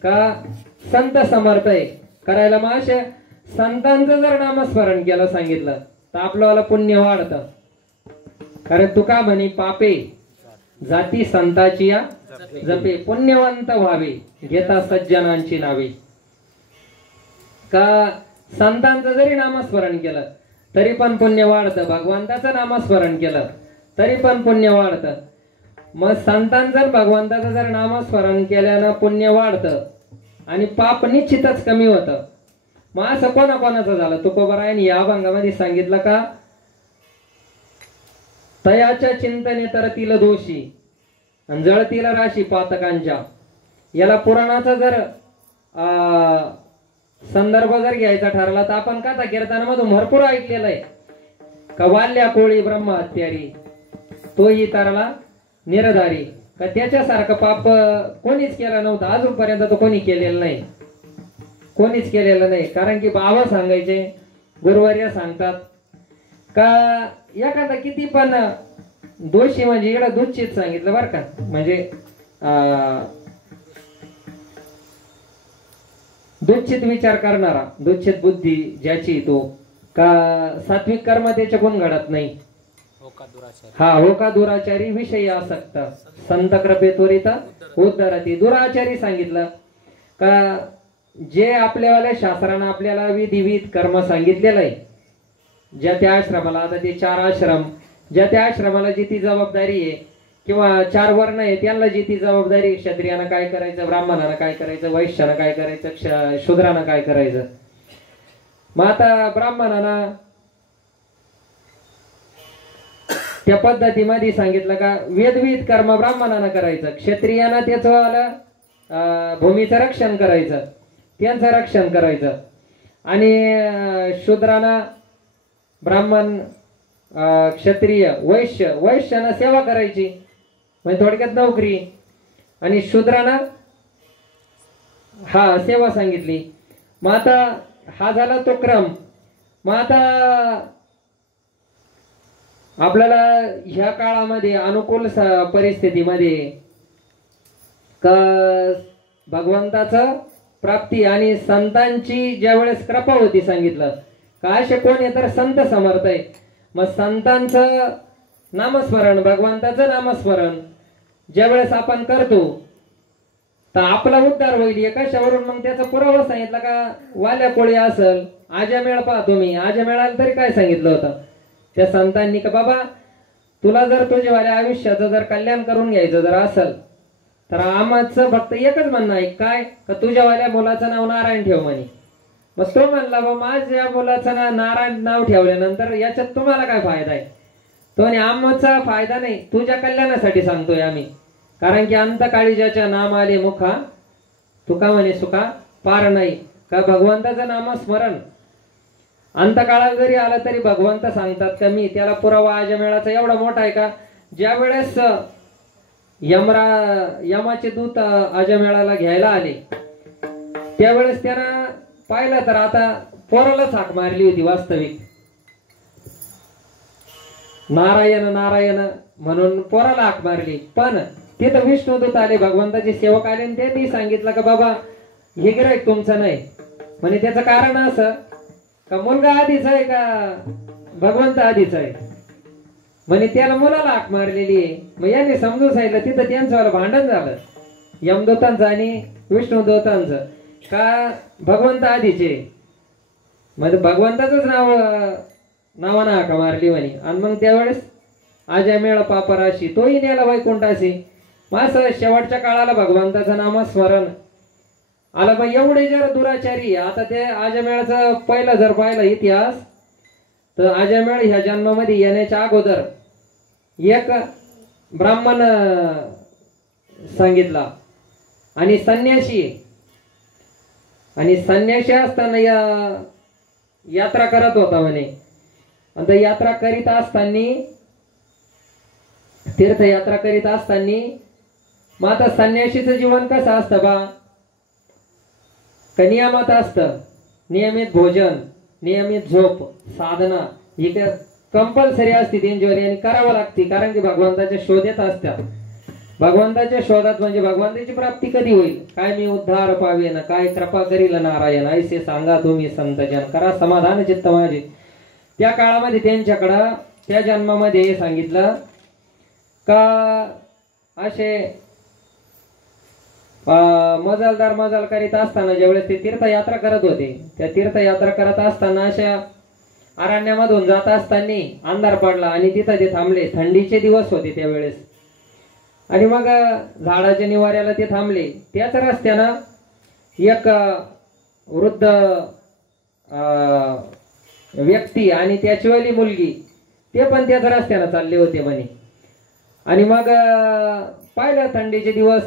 का संत समर्थ आहे करायला. मग असे संतांचं जर नामस्मरण केलं सांगितलं तर आपल्याला पुण्य वाढतं. कारण तुका म्हणे पापे जाती संताची या जपे, पुण्यवंत व्हावे घेता सज्जनांची नावे. का संतांचं जरी नामस्मरण केलं तरी पण पुण्य वाढतं, भगवंताचं नामस्मरण केलं तरी पण पुण्य वाढतं. मग संतांचं भगवंताचं जर नामस्मरण केल्यानं पुण्य वाढतं आणि पाप निश्चितच कमी होतं. मग असं कोणाकोणाचं झालं तुकोबारायांनी या अभंगामध्ये सांगितलं का, तयाच्या चिंतने तरतील दोषी आणि जळतील राशी पातकांच्या. याला पुराणाचा जर संदर्भ जर घ्यायचा ठरला तर आपण कथा कीर्तनामधून भरपूर ऐकलेलं आहे का वाल्या कोळी ब्रह्महत्यारी तोही तरला निरधारी. का त्याच्यासारखं पाप कोणीच केलं नव्हतं अजूनपर्यंत, तो कोणी केलेलं नाही, कोणीच केलेलं नाही. कारण की बाबा सांगायचे, गुरुवर्य सांगतात का एखादा किती पण दोषी, म्हणजे इकडं दुच्छित सांगितलं बरं का, म्हणजे दुच्छित विचार करणारा, दुच्छित बुद्धी ज्याची, तो का सात्विक कर्म त्याचे कोण घडत नाही. हा होका दुराचारी विषयी आसक्त संत कृपे त्वरित उद्धरती. दुराचारी सांगितलं का जे आपल्यावाल्या शास्त्रानं आपल्याला विधिविध कर्म सांगितलेलं आहे ज्या त्या आश्रमाला, आता ते 4 आश्रम, ज्या त्या आश्रमाला जी ती जबाबदारी आहे किंवा 4 वर्ण आहे त्यांना जी ती जबाबदारी, क्षत्रियानं काय करायचं, ब्राह्मणानं काय करायचं, वैश्यानं काय करायचं, शूद्रानं काय करायचं. मग आता ब्राह्मणानं त्या पद्धतीमध्ये सांगितलं का वेदविध कर्म ब्राह्मणानं करायचं, क्षत्रियानं त्याचं भूमीचं रक्षण करायचं, त्यांचं रक्षण करायचं, आणि शूद्रानं, ब्राह्मण, क्षत्रिय, वैश्यानं सेवा करायची, म्हणजे थोडक्यात नोकरी, आणि शूद्रानं हा सेवा सांगितली. मग आता हा झाला तो क्रम. मग आता आपल्याला ह्या काळामध्ये अनुकूल परिस्थितीमध्ये का भगवंताचं प्राप्ती आणि संतांची ज्या वेळेस कृपा होती, सांगितलं का असे कोण आहे तर संत समर्थ आहे. मग संतांचं नामस्मरण, भगवंताचं नामस्मरण ज्या वेळेस आपण करतो तर आपला उद्धार होईल. कशावरून? मग त्याचा पुरावा सांगितला का वाल्या कोळी असल, आजमेळ पहा तुम्ही, आजमेळाला तरी काय सांगितलं होतं त्या संतांनी का बाबा तुला जर तुझ्यावाल्या आयुष्याचं जर कल्याण करून घ्यायचं जर असेल तर आमचं फक्त एकच म्हणणं आहे, काय का तुझ्यावाल्या मुलाचं नाव नारायण ठेव म्हणे. मग तो म्हणला बा माझ्या मुलाचं नारायण नाव ठेवल्यानंतर याच्यात तुम्हाला काय फायदा आहे? तो म्हणे आमचा फायदा नाही, तुझ्या कल्याणासाठी सांगतोय आम्ही, कारण की अंतकाळी ज्याच्या नाम आले मुखा तुका म्हणे सुखा पार नाही. का भगवंताचं नामस्मरण अंतकाळात जरी आलं तरी भगवंत सांगतात का मी, त्याला पुरावा आजमेळाचा एवढा मोठा आहे का ज्या वेळेस यमाचे दूत आजमेळाला घ्यायला आले त्यावेळेस त्यानं पाहिलं तर आता पोरालाच हाक मारली होती वास्तविक, नारायण नारायण म्हणून पोराला हाक मारली. पण तिथं विष्णुदूत आले, भगवंताचे सेवक आले, आणि त्यांनी सांगितलं का बाबा हे गिऱ्हाईक तुमचं नाही म्हणे. त्याचं कारण असं का मुलगा आधीच आहे का भगवंत आधीच आहे म्हणे, त्याला मुलाला हाक मारलेली आहे. मग याने समजून सांगितलं. तिथं त्यांचं भांडण झालं यमदूतांचं आणि विष्णुदूतांचं का भगवंत आधीचे, म्हणजे भगवंताचंच नावानं हाका मारली म्हणे. आणि मग त्यावेळेस आजमेळ पापराशी तोही नेला वैकुंठाशी. मग शेवटच्या काळाला भगवंताचं नामस्मरण आला. मग एवढे जर दुराचारी, आता ते आजमेळाचा पहिला जर पाहिला इतिहास तर आजमेळ ह्या जन्मामध्ये येण्याच्या अगोदर एक ब्राह्मण सांगितला आणि संन्यासी असताना यात्रा करत होता म्हणे. आणि यात्रा करीत असताना, तीर्थयात्रा करीत असताना, मग आता संन्यासीचं जीवन कसं असतं बा का नियमात असतं, नियमित भोजन, नियमित झोप, साधना ही कंपल्सरी असते त्यांच्यावर आणि करावं लागते, कारण की भगवंताच्या शोधात असतात. भगवंताच्या शोधात म्हणजे भगवंताची प्राप्ती कधी होईल, काय मी उद्धार पावेन, काय कृपा करील नारायण, ऐसे सांगा तुम्ही संतजन, करा समाधान चित्त माझे. त्या काळामध्ये त्यांच्याकडं त्या जन्मामध्ये सांगितलं का असे मजल करीत असताना ज्यावेळेस ते तीर्थयात्रा करत होते, त्या तीर्थयात्रा करत असताना अशा अरण्यामधून जात असताना अंधार पडला आणि तिथं ते थांबले. थंडीचे दिवस होते त्यावेळेस, आणि मग झाडाच्या निवाऱ्याला ते थांबले. त्याच रस्त्यानं एक वृद्ध व्यक्ती आणि त्याचीवाली मुलगी ते पण त्याच रस्त्यानं चालले होते म्हणे. आणि मग पाहिलं थंडीचे दिवस,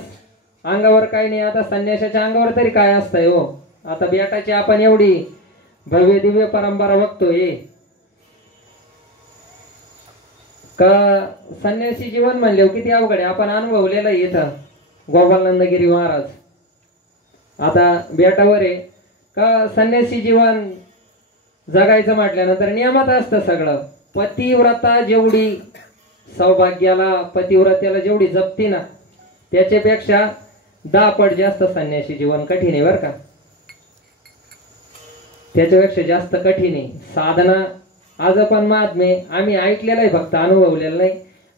अंगावर काही नाही. आता संन्यासाच्या अंगावर तरी काय असतंय हो, आता बेटाची आपण एवढी भव्य दिव्य परंपरा बघतोय का संन्यासी जीवन म्हणले किती अवघड आहे. आपण अनुभवलेलं आहे इथं गोपालनंदगिरी महाराज आता बेटावर आहे का संन्यासी जीवन जगायचं म्हटल्यानंतर नियमात असतं सगळं. पतिव्रता जेवढी सौभाग्याला पतिव्रत्याला जेवढी जपती ना त्याच्यापेक्षा 10 पट जास्त संन्यासी जीवन कठीण आहे बरं का, त्याच्यापेक्षा जास्त कठीण आहे. साधना आज पण महात्मे आम्ही ऐकलेलं आहे, फक्त अनुभवलेलं नाही.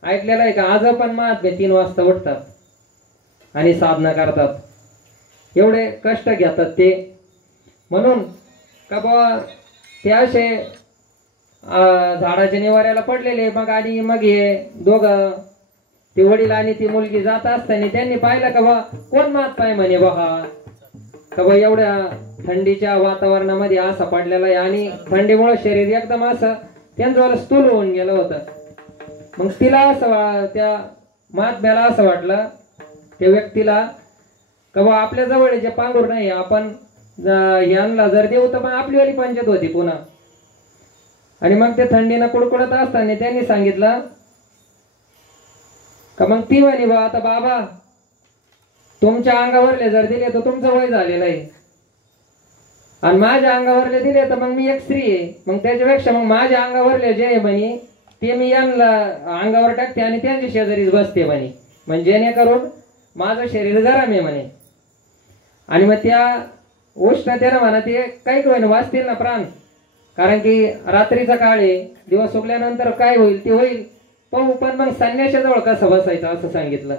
ऐकलेलं आहे का आज पण महात्मे 3 वाजता उठतात आणि साधना करतात, एवढे कष्ट घेतात ते. म्हणून का बाबा ते असे झाडाच्या निवाऱ्याला पडलेले. मग आणि मग हे दोघं ते वडील आणि ती मुलगी जात असताना त्यांनी पाहिलं का बा कोण मात पाय म्हणे बा हा का बा एवढ्या थंडीच्या वातावरणामध्ये असा पडलेला आहे आणि थंडीमुळे शरीर एकदम असं त्यांचं स्थूल होऊन गेलं होतं. मग तिला असं त्या महात्म्याला असं वाटलं त्या व्यक्तीला का बा आपल्या जवळ जे पांघरूण नाही आपण यांना जर देऊ तर मग आपली वाली पंचायत होती पुन्हा. आणि मग ते थंडीनं कुडकुडत असताना त्यांनी सांगितलं का मग ती म्हणे बा आता बाबा तुमच्या अंगावरले जर दिले तर तुमचं वय झालेलं आहे आणि माझ्या अंगावरले दिले तर मग मी एक स्त्री आहे. मग त्याच्यापेक्षा मग माझ्या अंगावरले जे आहे म्हणे ते मी यांना अंगावर टाकते आणि त्यांच्या शेजारीच बसते म्हणे म्हणजे जेणेकरून माझं शरीर गरम आहे म्हणे. आणि मग त्या उष्णतेनं म्हणा ते काही होईना वाचतील ना प्राण. कारण की रात्रीचा काळ आहे दिवस उगल्यानंतर काय होईल ते होईल पण मग संन्याशाजवळ कसं बसायचं असं सांगितलं.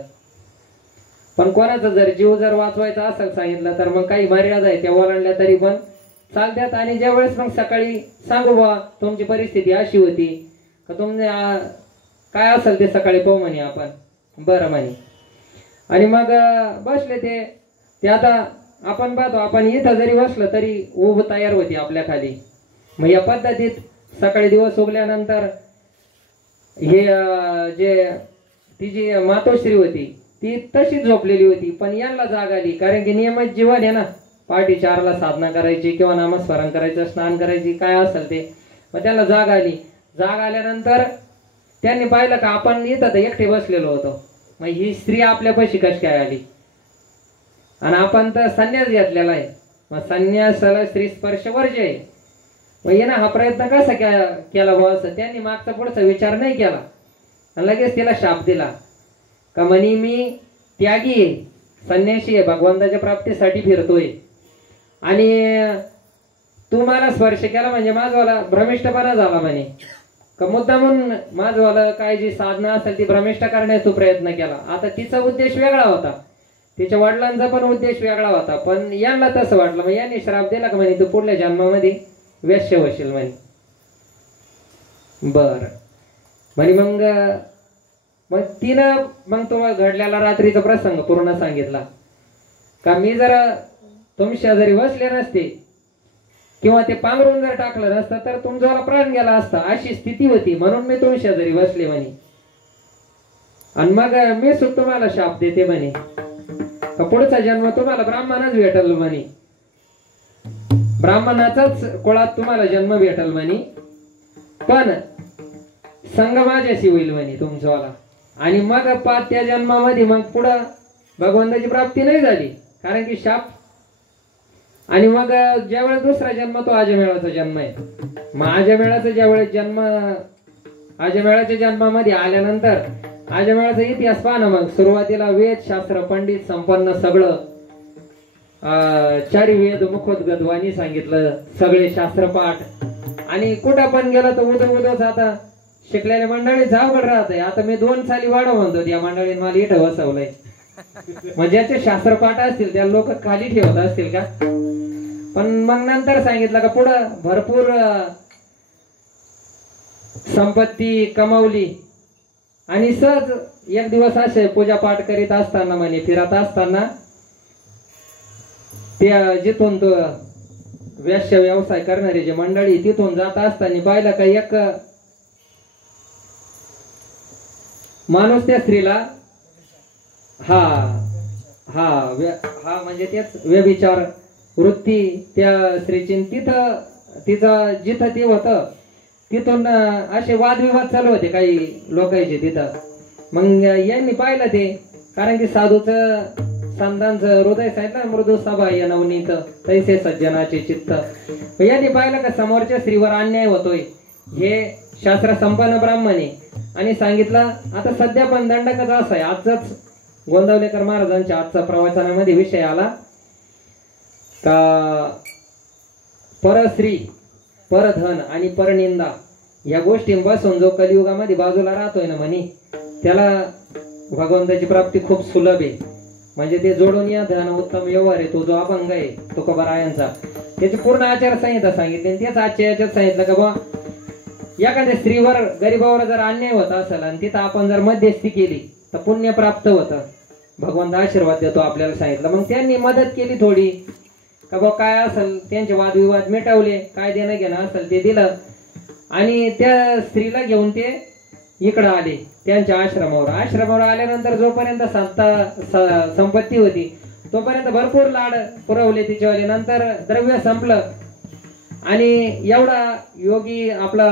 पण कोणाचा जर जीव जर वाचवायचा असं सांगितलं तर मग काही मर्यादा आहे त्या ओलांडल्या तरी पण चालतात. आणि ज्या वेळेस मग सकाळी सांगू बा तुमची परिस्थिती अशी होती का तुमने काय असेल ते सकाळी पाहू म्हणे आपण बरं म्हणे. आणि मग बसले ते आता आपण पाहतो आपण इथं जरी बसलं तरी ऊब तयार होती आपल्या खाली. मग या पद्धतीत सकाळी दिवस उगल्यानंतर हे जे ती जी मातोश्री होती ती तशीच झोपलेली होती पण यांना जाग आली. कारण की नियमित जीवन आहे ना पहाटे 4ला साधना करायची किंवा नामस्मरण करायचं स्नान करायची काय असेल ते. मग त्याला जाग आली. जाग आल्यानंतर त्यांनी पाहिलं का आपण इथं तर एकटे बसलेलो होतो मग ही स्त्री आपल्यापाशी कशी काय आली आणि आपण तर संन्यास घेतलेला आहे. मग संन्यासाला स्त्री स्पर्श वर्ज्य आहे. मग येणं हा प्रयत्न कसा केला बुवा असं त्यांनी मागचा पुढचा विचार नाही केला आणि लगेच तिला शाप दिला का म्हणे मी त्यागी आहे संन्यासी आहे भगवंताच्या प्राप्तीसाठी फिरतोय आणि तू मला स्पर्श केला म्हणजे माझवाला भ्रमिष्टपणा झाला म्हणे का मुद्दामून माझवाला काय जी साधना असेल ती भ्रमिष्ट करण्याचा तू प्रयत्न केला. आता तिचा उद्देश वेगळा होता तिच्या वडिलांचा पण उद्देश वेगळा होता पण यांना तसं वाटलं. मग यांनी श्राप दिला का म्हणे तू पुढल्या जन्मामध्ये वेश्य होशील म्हणे. बर म्हणे मग तिनं मग तो घडलेला रात्रीचा प्रसंग पूर्ण सांगितला का मी जर तुमच्या जरी बसले नसते किंवा ते पांघरून जर टाकलं नसतं तर तुमचा प्राण गेला असता अशी स्थिती होती म्हणून मी तुमच्या जरी बसले म्हणे. आणि मग मी सुद्धा तुम्हाला शाप देते म्हणे का पुढचा जन्म तुम्हाला ब्राह्मणच भेटल म्हणे ब्राह्मणाचाच कुळात तुम्हाला जन्म भेटल म्हणे पण संग माझ्याशी होईल म्हणे तुमच्यावाला. आणि मग त्या जन्मामध्ये मग पुढं भगवंताची प्राप्ती नाही झाली कारण की शाप. आणि मग ज्यावेळेस दुसरा जन्म तो अजमेळाचा जन्म आहे. मग अजमेळाचा ज्यावेळेस जन्म अजमेळाच्या जन्मामध्ये आल्यानंतर अजमेळाचा इतिहास पहा ना. मग सुरुवातीला वेद शास्त्र पंडित संपन्न सगळं 4 वेद मुखोद्गतवाणी सांगितलं सगळे शास्त्रपाठ आणि कुठं पण गेलं तर उदोच आता शिकलेल्या मंडळीत जावगड राहत. आता मी 2 साली वाढव म्हणतो या मंडळीने मला इथं बसवलंय. मग ज्याचे शास्त्रपाठ असतील त्या लोक खाली ठेवत असतील का. पण मग नंतर सांगितलं का पुढं भरपूर संपत्ती कमावली आणि सहज एक दिवस असे पूजा पाठ करीत असताना म्हणे फिरत असताना त्या जिथून तो वेश्य व्यवसाय करणारी जी मंडळी तिथून जात असताना पाहिलं का एक माणूस त्या स्त्रीला हा हा हा म्हणजे तेच व्यभिचार वृत्ती त्या स्त्रीची तिचं जिथं ते होतं तिथून असे वादविवाद चालू होते काही लोकांचे तिथं. मग यांनी पाहिलं ते कारण की साधूचं संतांचं हृदय सांगितलं मृदू सभा या नवनीत तैसे सज्जनाचे चित्त. यांनी पाहिलं का समोरच्या स्त्रीवर अन्याय होतोय हे शास्त्र संपन्न ब्राह्मणे आणि सांगितलं आता सध्या पण दंडकच असा आहे. आजच गोंदवलेकर महाराजांच्या आजचा प्रवचनामध्ये विषय आला का परस्त्री परधन आणि परनिंदा या गोष्टी बसून जो कलियुगामध्ये बाजूला राहतोय ना म्हणे त्याला भगवंताची प्राप्ती खूप सुलभ आहे. म्हणजे ते जोडून या धन उत्तम व्यवहार आहे तो जो अभंग आहे तुकोबारायांचा त्याची पूर्ण आचारसंहिता सांगितली. तेच आजच्या याच्यात सांगितलं का बा एखाद्या स्त्रीवर गरीबावर जर अन्याय होत असेल आणि तिथं आपण जर मध्यस्थी केली तर पुण्य प्राप्त होतं, भगवंत आशीर्वाद देतो आपल्याला सांगितलं. मग त्यांनी मदत केली थोडी, का बा काय असेल त्यांचे वादविवाद मिटवले, काय देणं घेणं असेल ते दिलं, आणि त्या स्त्रीला घेऊन ते इकडं आले त्यांच्या आश्रमावर. आश्रमावर आल्यानंतर जोपर्यंत संपत्ती होती तोपर्यंत भरपूर लाड पुरवले तिच्यावाले. नंतर द्रव्य संपलं आणि एवढा योगी आपला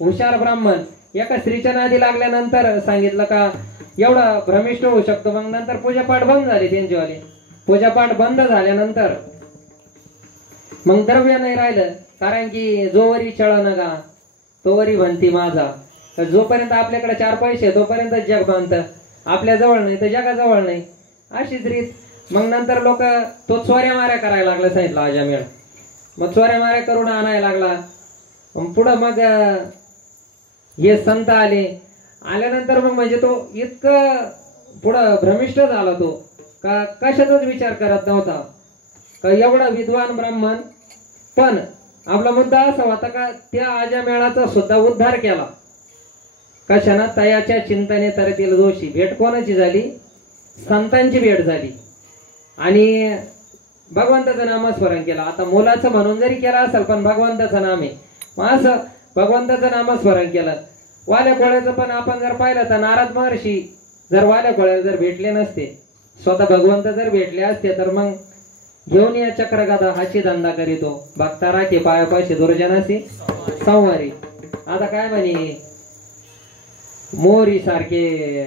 हुशार ब्राह्मण एका स्त्रीच्या नादी लागल्यानंतर सांगितलं का एवढा भ्रमिष्ट होऊ शकतो. मग नंतर पूजापाठ बंद झाले त्यांच्यावाले. पूजापाठ बंद झाल्यानंतर मग द्रव्य नाही राहिलं, कारण की जोवरी चळण गा तोवरी म्हणती माझा. तर जोपर्यंत आपल्याकडे 4 पैसे तोपर्यंत जग बांधतं, आपल्या जवळ नाही तर जगाजवळ नाही, अशीच रीत. मग नंतर लोक तो चोऱ्या माऱ्या करायला लागला सांगितलं अजामेळ. मग चोऱ्या माऱ्या करून आणायला लागला. पुढं मग हे संत आल्यानंतर मग म्हणजे तो इतकं पुढं भ्रमिष्ट झाला तो का कशाचाच विचार करत नव्हता का एवढा विद्वान ब्राह्मण. पण आपला मुद्दा असा होता का त्या अजामेळाचा सुद्धा उद्धार केला. कशाना? तयाच्या चिंतने तरतील दोषी. भेट कोणाची झाली? संतांची भेट झाली आणि भगवंताचं नामस्मरण केलं. आता मुलाचं म्हणून जरी केलं असेल पण भगवंताचं नाम आहे, मग असं भगवंताचं नामस्मरण केलं. वाल्या कोळ्याचं पण आपण जर पाहिलं तर नारद महर्षी जर वाल्या कोळ्याला जर भेटले नसते, स्वतः भगवंत जर भेटले असते तर मग घेऊन या चक्रगदा हाची धंदा करीतो, भक्ता राखे पायापाशी दुर्जनासी संवारी. आता काय म्हणे मोरी सारखे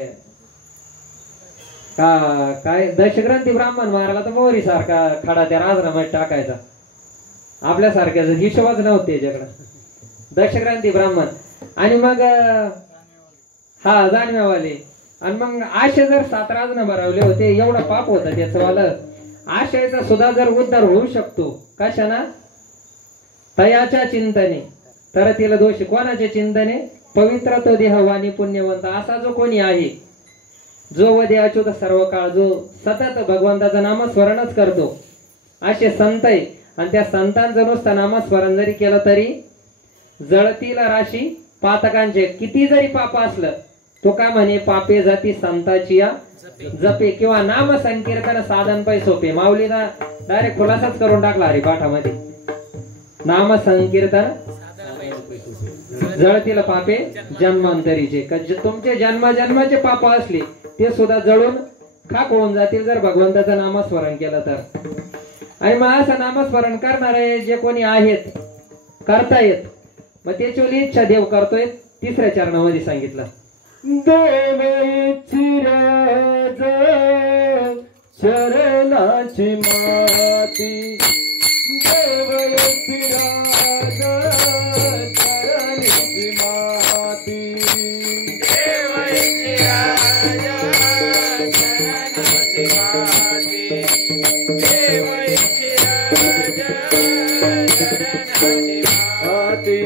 काय दशग्रंथी ब्राह्मण मारायला तर मोरी सारखा खडा त्या राजनामात टाकायचा. आपल्यासारख्याच हिशोबाच नव्हते त्याच्याकडं, दशग्रंथी ब्राह्मण. आणि मग हा जाणव्यावाले. आणि मग आशे जर 7 राजन भरवले होते, एवढं पाप होतं त्याचं वालं. आशयाचा सुद्धा जर उद्धार होऊ शकतो कशाना? तयाच्या चिंतने तर तिला दोषी. कोणाच्या चिंतने? पवित्र तो देह वाणी पुण्यवंत असा जो कोणी आहे, जो वदे अच्युत सर्व काळ, जो सतत भगवंताचं नामस्मरणच करतो, असे संत आहे. आणि त्या संतांचं नुसतं नामस्मरण जरी केलं तरी जळतील राशी पातकांचे. किती जरी पाप असलं तो काय म्हणे, पापे जाती संताची या जपे. किंवा नाम संकीर्तन साधन पै सोपे. माऊलीना डायरेक्ट खुलासाच करून टाकला हरिपाठामध्ये. नाम संकीर्तन जळतील पापे जन्मांतरीचे. तुमचे जन्माचे पाप असले ते सुद्धा जळून खाक होऊन जातील जर भगवंताचं नामस्मरण केलं तर. आणि मग असं नामस्मरण करणारे जे कोणी आहेत, करतायत, मग त्याची इच्छा देव करतोय. 3ऱ्या चरणामध्ये सांगितलं, देव इच्छिराज शरणाची माती, देव इच्छिराज शरणाची माती, देव इच्छिराज शरणाची माती, देव इच्छिराज शरणाची माती.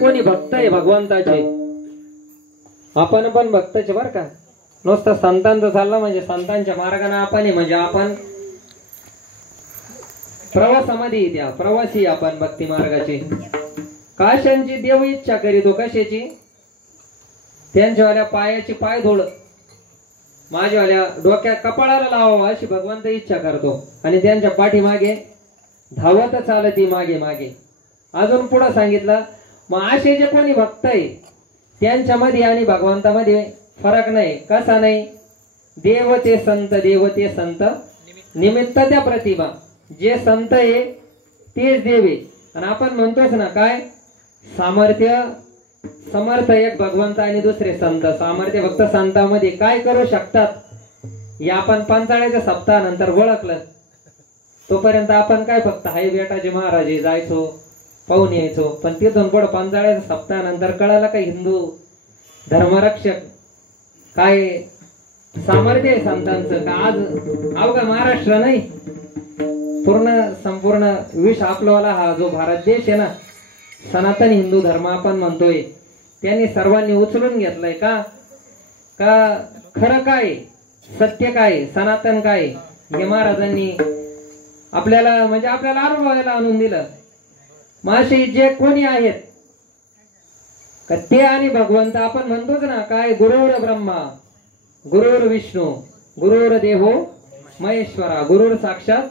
कोणी भक्त आहे भगवंताचे, आपण पण भक्तचे बर का. नुसतं संतांचं चाललं म्हणजे संतांच्या मार्गाने आपण म्हणजे आपण प्रवासामध्ये द्या, प्रवासी आपण भक्ती मार्गाचे. काशांची देव इच्छा करीतो, कशाची? त्यांच्यावाल्या पायाची पाय धोळ. माझ्यावाल्या डोक्या कपाळाला लावावा अशी भगवंत इच्छा करतो आणि त्यांच्या पाठीमागे धावत चालती मागे मागे. अजून पुढे सांगितलं मग असे जे कोणी भक्त आहे त्यांच्यामध्ये आणि भगवंतामध्ये फरक नाही. कसा नाही? देव ते संत निमित्त त्या प्रतिभा. जे संत आहे तेच देव आहे. आणि आपण म्हणतोच ना काय सामर्थ्य समर्थ एक भगवंत आणि दुसरे संत. सामर्थ्य फक्त संतांमध्ये काय करू शकतात हे आपण पांचाळ्याच्या सप्ताहानंतर ओळखलं. तोपर्यंत आपण काय फक्त हाय बेटाचे महाराजे जायचो पाहून यायचो. पण तिथून पुढे पांचाळ्याच्या सप्ताहानंतर कळालं का हिंदू धर्मरक्षक काय सामर्थ्य आहे संतांचं. का आज अवघा महाराष्ट्र नाही संपूर्ण विश्व आपलावाला हा जो भारत देश आहे ना सनातन हिंदू धर्म आपण म्हणतोय त्यांनी सर्वांनी उचलून घेतलंय. का खरं काय सत्य काय सनातन काय हे महाराजांनी आपल्याला म्हणजे आपल्याला अनुभवायला आणून दिलं. मासे जे कोणी आहेत का ते आणि भगवंत आपण म्हणतोच ना काय गुरुर ब्रह्मा गुरुर विष्णू गुरुर देवो महेश्वरा गुरुर साक्षात.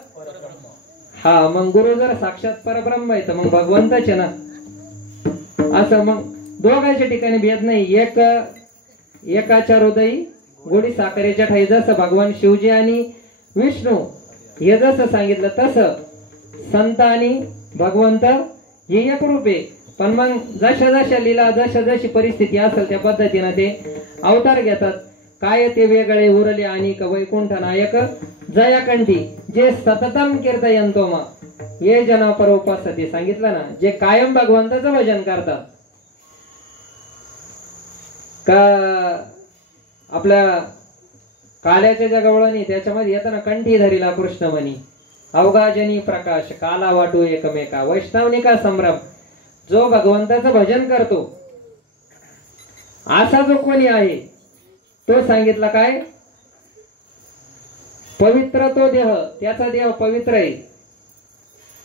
हा मग गुरु जर साक्षात परब्रह्म आहे तर मग भगवंतच आहे ना. असं मग दोघांच्या ठिकाणी भेद नाही. एकाच्या हृदयी गोडी साखरेच्या ठाई जसं भगवान शिवजी आणि विष्णू हे जसं सांगितलं तसं संत आणि भगवंत हे एक रूप आहे. पण मग जशा लीला जशी परिस्थिती असेल त्या पद्धतीनं ते अवतार घेतात. काय ते वेगळे उरले आणि वैकुंठ नायक जयाकंठी जे सततम कीर्तयंतो मा ये जना परोपासते. सांगितलं ना जे कायम भगवंताचं भजन करतात. का आपल्या काल्याच्या जगवळणी त्याच्यामध्ये येतं ना कंठी धरीला कृष्ण म्हणी अवघाजनी प्रकाश काला वाटू एकमेका वैष्णवनिका संभ्रम. जो भगवंताचं भजन करतो असा जो कोणी आहे तो सांगितला काय पवित्र तो देह त्याचा देह पवित्र आहे.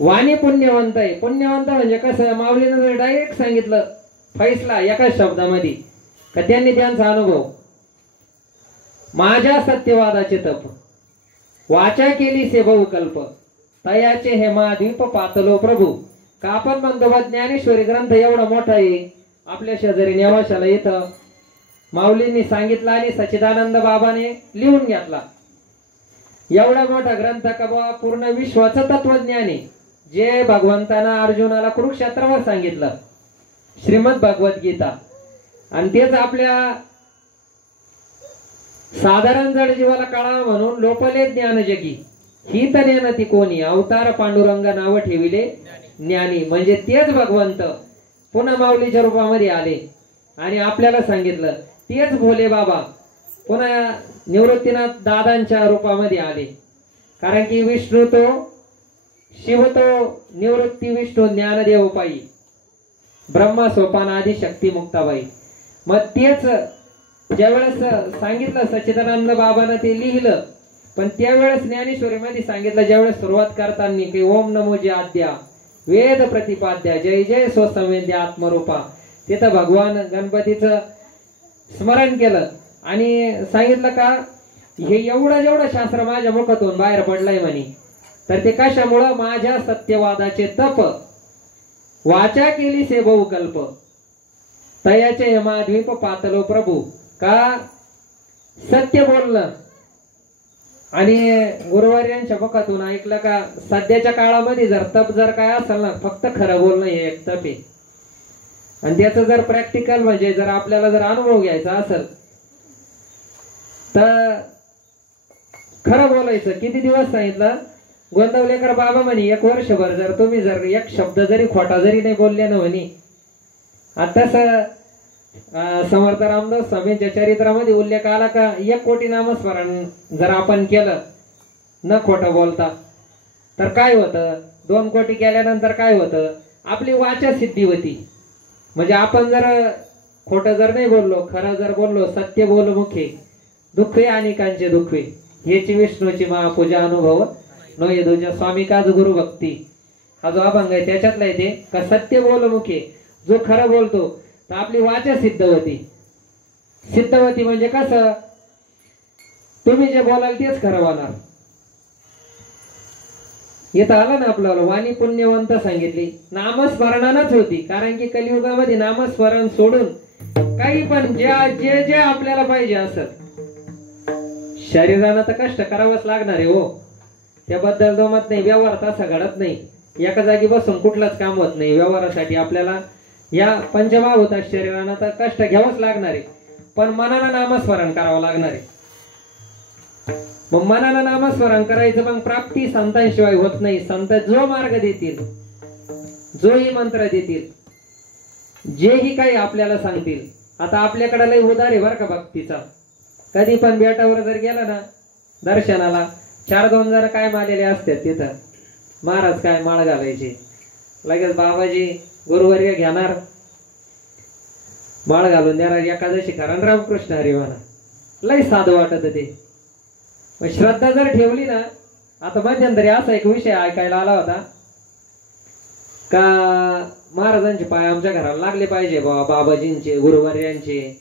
वाणी पुण्यवंत आहे. पुण्यवंत म्हणजे कसं माऊलीनं डायरेक्ट सांगितलं फैसला एकाच शब्दामध्ये का त्यांनी त्यांचा अनुभव माझ्या सत्यवादाचे तप वाचा केली से बहुकल्प तयाचे हे महाद्वीप पातलो प्रभू. का आपण म्हणतो बा ज्ञानेश्वरी ग्रंथ एवढा मोठा आहे आपल्या शेजारी नेवाशाला इथं माऊलींनी सांगितलं आणि सच्चिदानंद बाबाने लिहून घेतला. एवढा मोठा ग्रंथ का बा पूर्ण विश्वाचं तत्वज्ञान आहे जे भगवंतानं अर्जुनाला कुरुक्षेत्रावर सांगितलं श्रीमद भगवद्गीता. आणि तेच आपल्या साधारण जड जीवाला कळावं म्हणून लोपले ज्ञान जगी ही तर ती कोणी अवतार पांडुरंग नाव ठेविले ज्ञानी. म्हणजे तेच भगवंत पुन्हा माऊलीच्या रूपामध्ये आले आणि आपल्याला सांगितलं. तेच भोले बाबा पुन्हा निवृत्तीनाथ दादांच्या रूपामध्ये आले. कारण की विष्णू तो शिव तो निवृत्ती विष्णू ज्ञानदेव पायी ब्रह्मा सोपान आदी शक्ती मुक्ताबाई. मग तेच ज्यावेळेस सांगितलं सच्चिदानंद बाबांना ते लिहिलं. पण त्यावेळेस ज्ञानेश्वरीमध्ये सांगितलं ज्यावेळेस सुरुवात करताना की ओम नमो जे आद्या वेद प्रतिपाद्या जय जय स्वसंवेद्य आत्मरूपा तिथं भगवान गणपतीचं स्मरण केलं आणि सांगितलं का हे एवढं जेवढं शास्त्र माझ्या मुखातून बाहेर पडलंय म्हणे तर ते कशामुळं माझ्या सत्यवादाचे तप वाचा केली से बहुकल्प तयाचे हे महाद्वीप पातलो प्रभू. का सत्य बोलणं आणि गुरुवार्यांच्या मुखातून ऐकलं का सध्याच्या काळामध्ये जर तप जर काय असेल ना फक्त खरं बोलणं हे एक तप आहे. आणि त्याचं जर प्रॅक्टिकल म्हणजे जर आपल्याला जर अनुभव घ्यायचा असेल तर खरं बोलायचं. किती दिवस सांगितलं गोंदवलेकर बाबा म्हणे 1 वर्षभर जर तुम्ही जर एक शब्द जरी खोटा जरी नाही बोलले ना म्हणे. आता समर्थ रामदास स्वामींच्या चरित्रामध्ये उल्लेख आला का 1 कोटी नामस्मरण जर आपण केलं न खोटं बोलता तर काय होतं 2 कोटी केल्यानंतर काय होतं आपली वाचा सिद्धी होती. म्हणजे आपण जर खोटं जर नाही बोललो खरं जर बोललो सत्य बोल मुखे दुःखे अनेकांचे दुःखे हेची विष्णूची महापूजा अनुभव नोये तुझ्या स्वामी काज गुरु भक्ती हा जो अभंग आहे त्याच्यातला येते का सत्य बोल मुखे जो खरं बोलतो तर आपली वाचा सिद्ध होती. सिद्ध होती म्हणजे कसं तुम्ही जे बोलाल तेच खरं होणार. इथं आलं ना आपल्याला वाणी पुण्यवंत सांगितली, नामस्मरणानच होती. कारण की कलियुगामध्ये नामस्मरण सोडून काही पण जे जे आपल्याला पाहिजे असत, शरीरानं तर कष्ट करावंच लागणार आहे हो, त्याबद्दल जमत नाही. व्यवहार तसा घडत नाही, एका जागी बसून कुठलंच काम होत नाही. व्यवहारासाठी आपल्याला या पंचमहाभूता शरीरानं तर कष्ट घ्यावंच लागणार आहे, पण मनानं नामस्मरण करावं लागणार आहे. मग मनानं नामस्मरण करायचं, मग प्राप्ती संतांशिवाय होत नाही. संत जो मार्ग देतील, जोही मंत्र देतील, जेही काही आपल्याला सांगतील. आता आपल्याकडे लय उदार आहे बरं का भक्तीचा. कधी पण बेटावर जर गेला ना दर्शनाला, 4-2 जण काय मारलेले असतात तिथं, महाराज काय माळ घालायचे, लगेच बाबाजी गुरुवर्य घेणार, माळ घालून देणार, एकादशी कारण रामकृष्ण हरी म्हणा. लय साधं वाटत ते. मग श्रद्धा जर ठेवली ना, आता मध्यंतरी असा एक विषय ऐकायला आला होता का महाराजांचे पाय आमच्या घराला लागले पाहिजे, बाबाजींचे गुरुवर्यांचे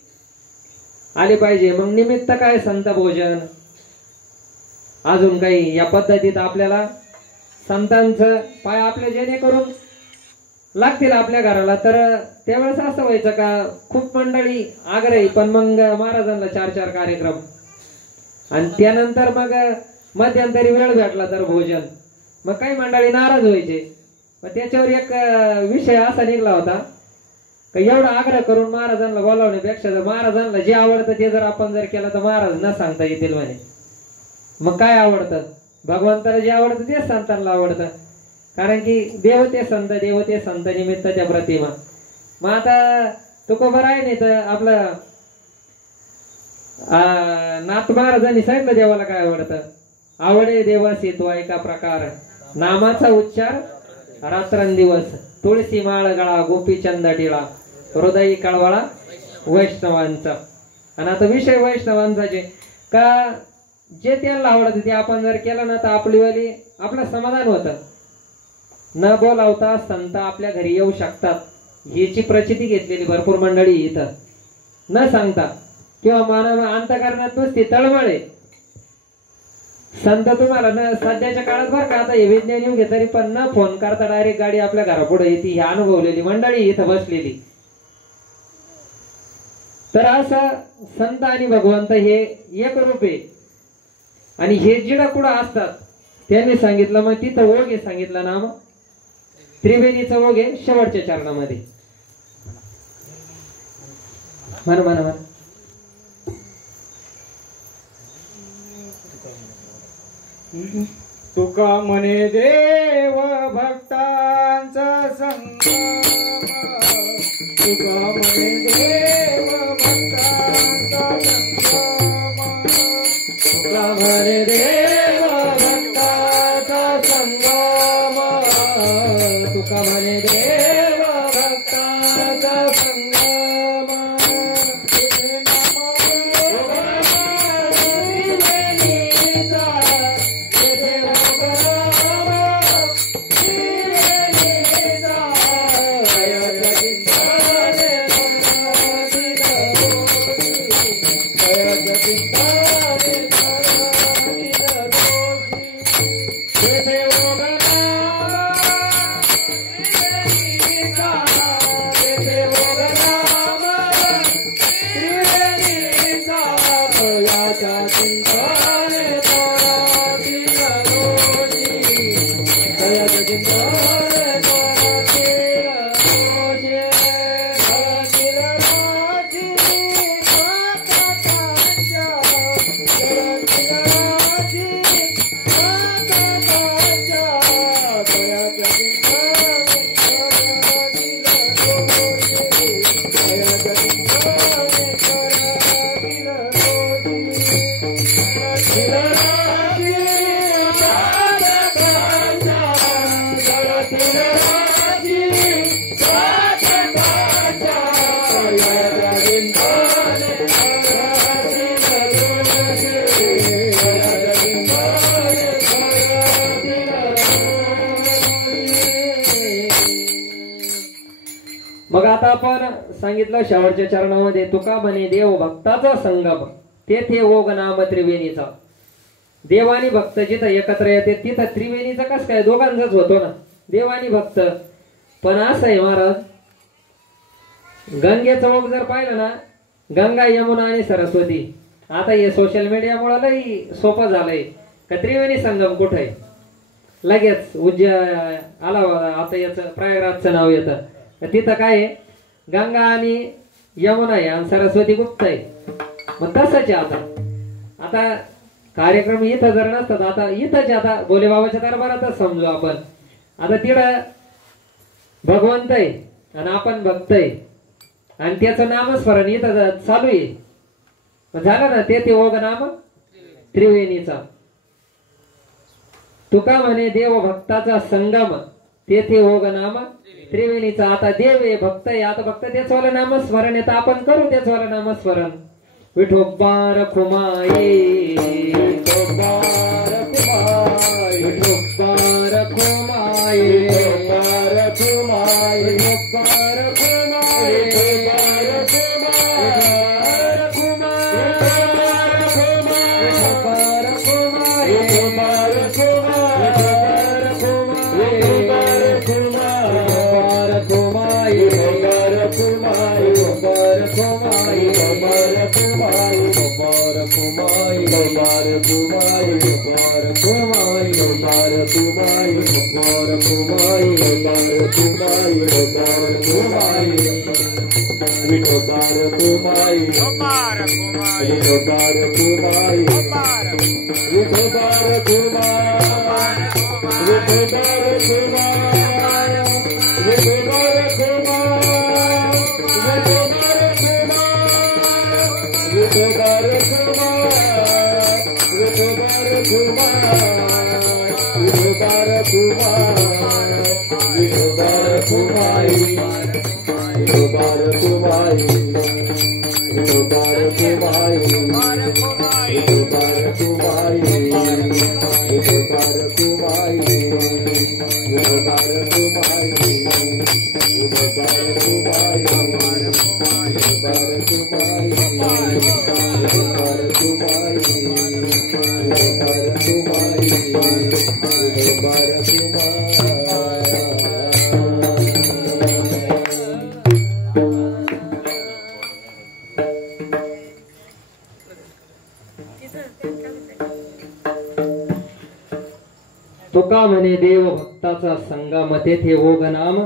आले पाहिजे. मग निमित्त काय, संत भोजन, अजून काही या पद्धतीत आपल्याला संतांचं पाय आपले जेणेकरून लागतील आपल्या घराला. तर त्यावेळेस असं व्हायचं का खूप मंडळी आग्रही, पण मग महाराजांना 4-4 कार्यक्रम, आणि त्यानंतर मग मध्यंतरी वेळ भेटला तर भोजन. मग काही मंडळी नाराज व्हायचे. मग त्याच्यावर एक विषय असा निघला होता का एवढा आग्रह करून महाराजांना बोलावण्यापेक्षा जर महाराजांना जे आवडतं ते जर आपण जर केलं तर महाराज न सांगता येतील म्हणे. मग काय आवडतं, भगवंताला जे आवडतं तेच संतांना आवडतं. कारण की देवते संत निमित्त त्या प्रतिमा. मग आता तुकोबर आहे नाही तर आपलं नाथ महाराजांनी सांगितलं देवाला काय आवडतं. आवडे देवासी तो एका प्रकार, नामाचा उच्चार रात्रंदिवस, तुळशी माळ गळा गोपीचंद टिळा, हृदयी कळवळा वैष्णवांचा. आणि आता विषय वैष्णवांचा का जे त्यांना आवडतं ते आपण जर केलं ना तर आपलं समाधान होतं. न बोलावता संत आपल्या घरी येऊ शकतात, याची प्रचिती घेतलेली भरपूर मंडळी इथं. न सांगता किंवा मानव अंतकरणात नुसती तळमळ आहे. संत तुम्हाला न सध्याच्या काळात बरं का, आता हे विज्ञान युग आहे तरी पण न फोन करता डायरेक्ट गाडी आपल्या घरापुढे येते. ही अनुभवलेली मंडळी इथं बसलेली. तर असं संत आणि भगवंत हे एक रूप आहे. आणि हे जिडा कुडा असतात त्यांनी सांगितलं, मग तिथं ओघ आहे सांगितलं नाम त्रिवेणीचं ओघ आहे शेवटच्या चरणामध्ये. म्हणा तुका म्हणे देव भक्तांचा संगम, तुका म्हणे देव भक्तांचा संगम, तुका म्हणे देव भक्तांचा संगम, तुका म्हणे देव भक्तांचा संगम. मग आता आपण सांगितलं शेवटच्या चरणामध्ये तुका म्हणे देव भक्ताचा संगम. तेथे ओघ नाम त्रिवेणीचा. देव आणि भक्त जिथं एकत्र येते तिथं त्रिवेणीचा कस काय, दोघांचाच होतो ना, देव आणि भक्त. पण असं आहे महाराज, गंगेचं ओघ जर पाहिलं ना, गंगा यमुना आणि सरस्वती, आता हे सोशल मीडियामुळे लई सोपं झालंय का त्रिवेणी संगम कुठे आहे, लगेच आला आता याचं प्रयागराजचं नाव येतं, तिथं काय आहे, गंगा आणि यमुना आहे आणि सरस्वती गुप्त आहे. मग तसंच आहे आता कार्यक्रम इथं जर नसतात, आता इथंच आता भोलेबाबाच्या दरबारातच समजू आपण, आता तिथं भगवंत आहे आणि आपण भक्त आहे आणि त्याचं नामस्मरण इथं चालू आहे. झालं ना, ते ओघ नाम त्रिवेणीचा. तुका म्हणे देव भक्ताचा संगम, तेथे ओघ नाम त्रिवेणीचा. आता देव आहे, भक्त आहे, आता भक्त त्याचवालं नामस्मरण येतं, आपण करू त्याचवालं नामस्मरण. विठोबार खुमाई, विठोबार खुमाई, विठोबार खुमाई, विठोबार खुमाई, विठोबार खुमाई, विठोबार तुका म्हणे देव भक्ताचा संगम, तेथे ओघ नाम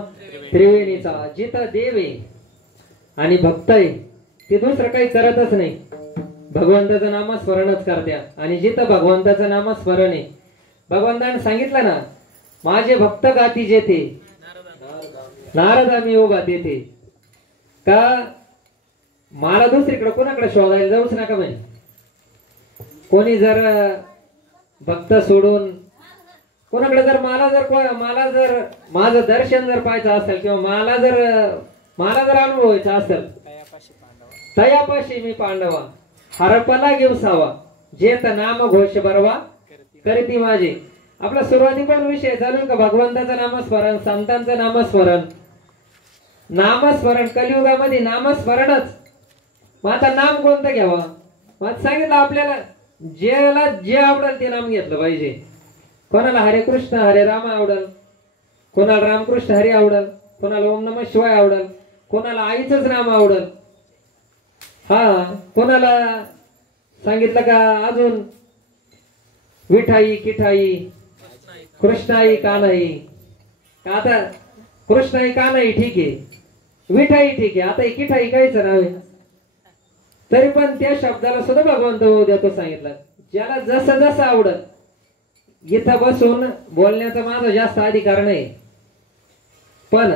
त्रिवेणीचा. जिथं देव आहे आणि भक्त आहे ते दुसरं काही करतच नाही, भगवंताचं नामस्मरणच करत्या. आणि जिथं भगवंताचं नामस्मरण आहे, भगवंताने सांगितलं ना, माझे भक्त गाती जेथे नारदा मी उभा तेथे. का मला दुसरीकडे कोणाकडे शोधायला जाऊच नका म्हणे. कोणी जर भक्त सोडून कोणाकडे जर मला जर माझं दर्शन जर पाहायचं असेल किंवा मला जर अनुभवायचं असेल, तयापाशी मी पांडवा हरपला घेऊसावा, जेत नाम घोष बरवा करीती माझे. आपला सुरुवाती पण विषय चालू का भगवंताचं नामस्मरण, संतांचं नामस्मरण. नामस्मरण कलियुगामध्ये नामस्मरणच. मग आता नाम कोणतं घ्यावं, मग सांगितलं आपल्याला ज्याला जे आवडेल ते नाम घेतलं पाहिजे. कोणाला हरे कृष्ण हरे राम आवडल, कोणाला रामकृष्ण हरी आवडल, कोणाला ओम नमः शिवाय आवडल, कोणाला आईचंच नाम आवडल, हा कोणाला सांगितलं का अजून विठाई किठाई कृष्णाई कान्हाई. आता कृष्णाई कान्हाई ठीक आहे, विठाई ठीक आहे, आता किठाई कायचं नाव आहे, तरी पण त्या शब्दाला सुद्धा भगवंत देतो सांगितलं. ज्याला जसं जसं आवडत. इथं बसून बोलण्याचा माझा जास्त अधिकार नाही, पण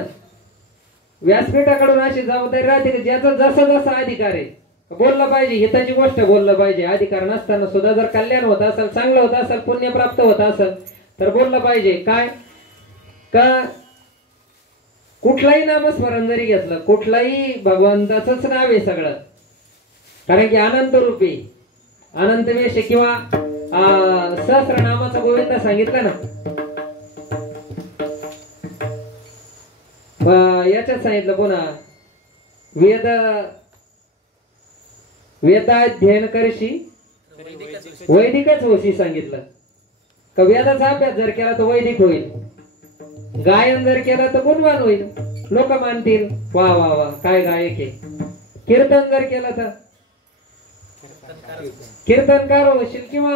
व्यासपीठाकडून अशी जबाबदारी राहते की ज्याचा जसा जसा अधिकार आहे बोललं पाहिजे, हिताची गोष्ट बोललं पाहिजे. अधिकार नसताना सुद्धा जर कल्याण होत असेल, चांगलं होत असेल, पुण्य प्राप्त होत असेल तर बोललं पाहिजे. काय का कुठलाही नामस्मरण जरी घेतलं, कुठलाही भगवंताचंच नाव आहे सगळं, कारण की अनंत रूपी अनंत वेश किंवा सहस्रनामाचा गोविंद सांगितलं ना. याच्यात सांगितलं पुन्हा वेद वेदाध्ययन करशी वैदिकच होशी सांगितलं. का वेदाचा अभ्यास जर केला तर वैदिक होईल, गायन जर केलं तर गुणवान होईल, लोक मानतील वा वा वा काय गायक आहे. कीर्तन जर केलं तर कीर्तनकार होशील किंवा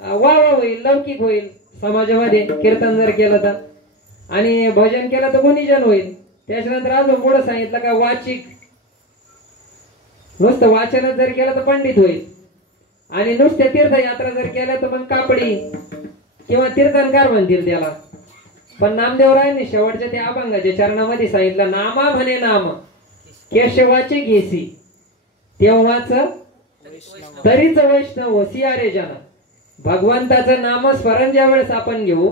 वा वा होईल, लौकिक होईल समाजामध्ये कीर्तन जर केलं तर. आणि भजन केलं तर गुणीजन होईल. त्याच्यानंतर अजून पुढे सांगितलं का वाचिक, नुसतं वाचन जर केलं तर पंडित होईल. आणि नुसत्या तीर्थयात्रा जर केल्या तर मग कापडी किंवा तीर्थंकार म्हणतील त्याला. पण नामदेवरायांनी शेवटच्या त्या अभंगाच्या चरणामध्ये सांगितलं नामा म्हणे नाम केशवाचे घेसी तेव्हाच तरीच वैष्णव होशियारे जना. भगवंताचं नामस्मरण ज्या वेळेस आपण घेऊ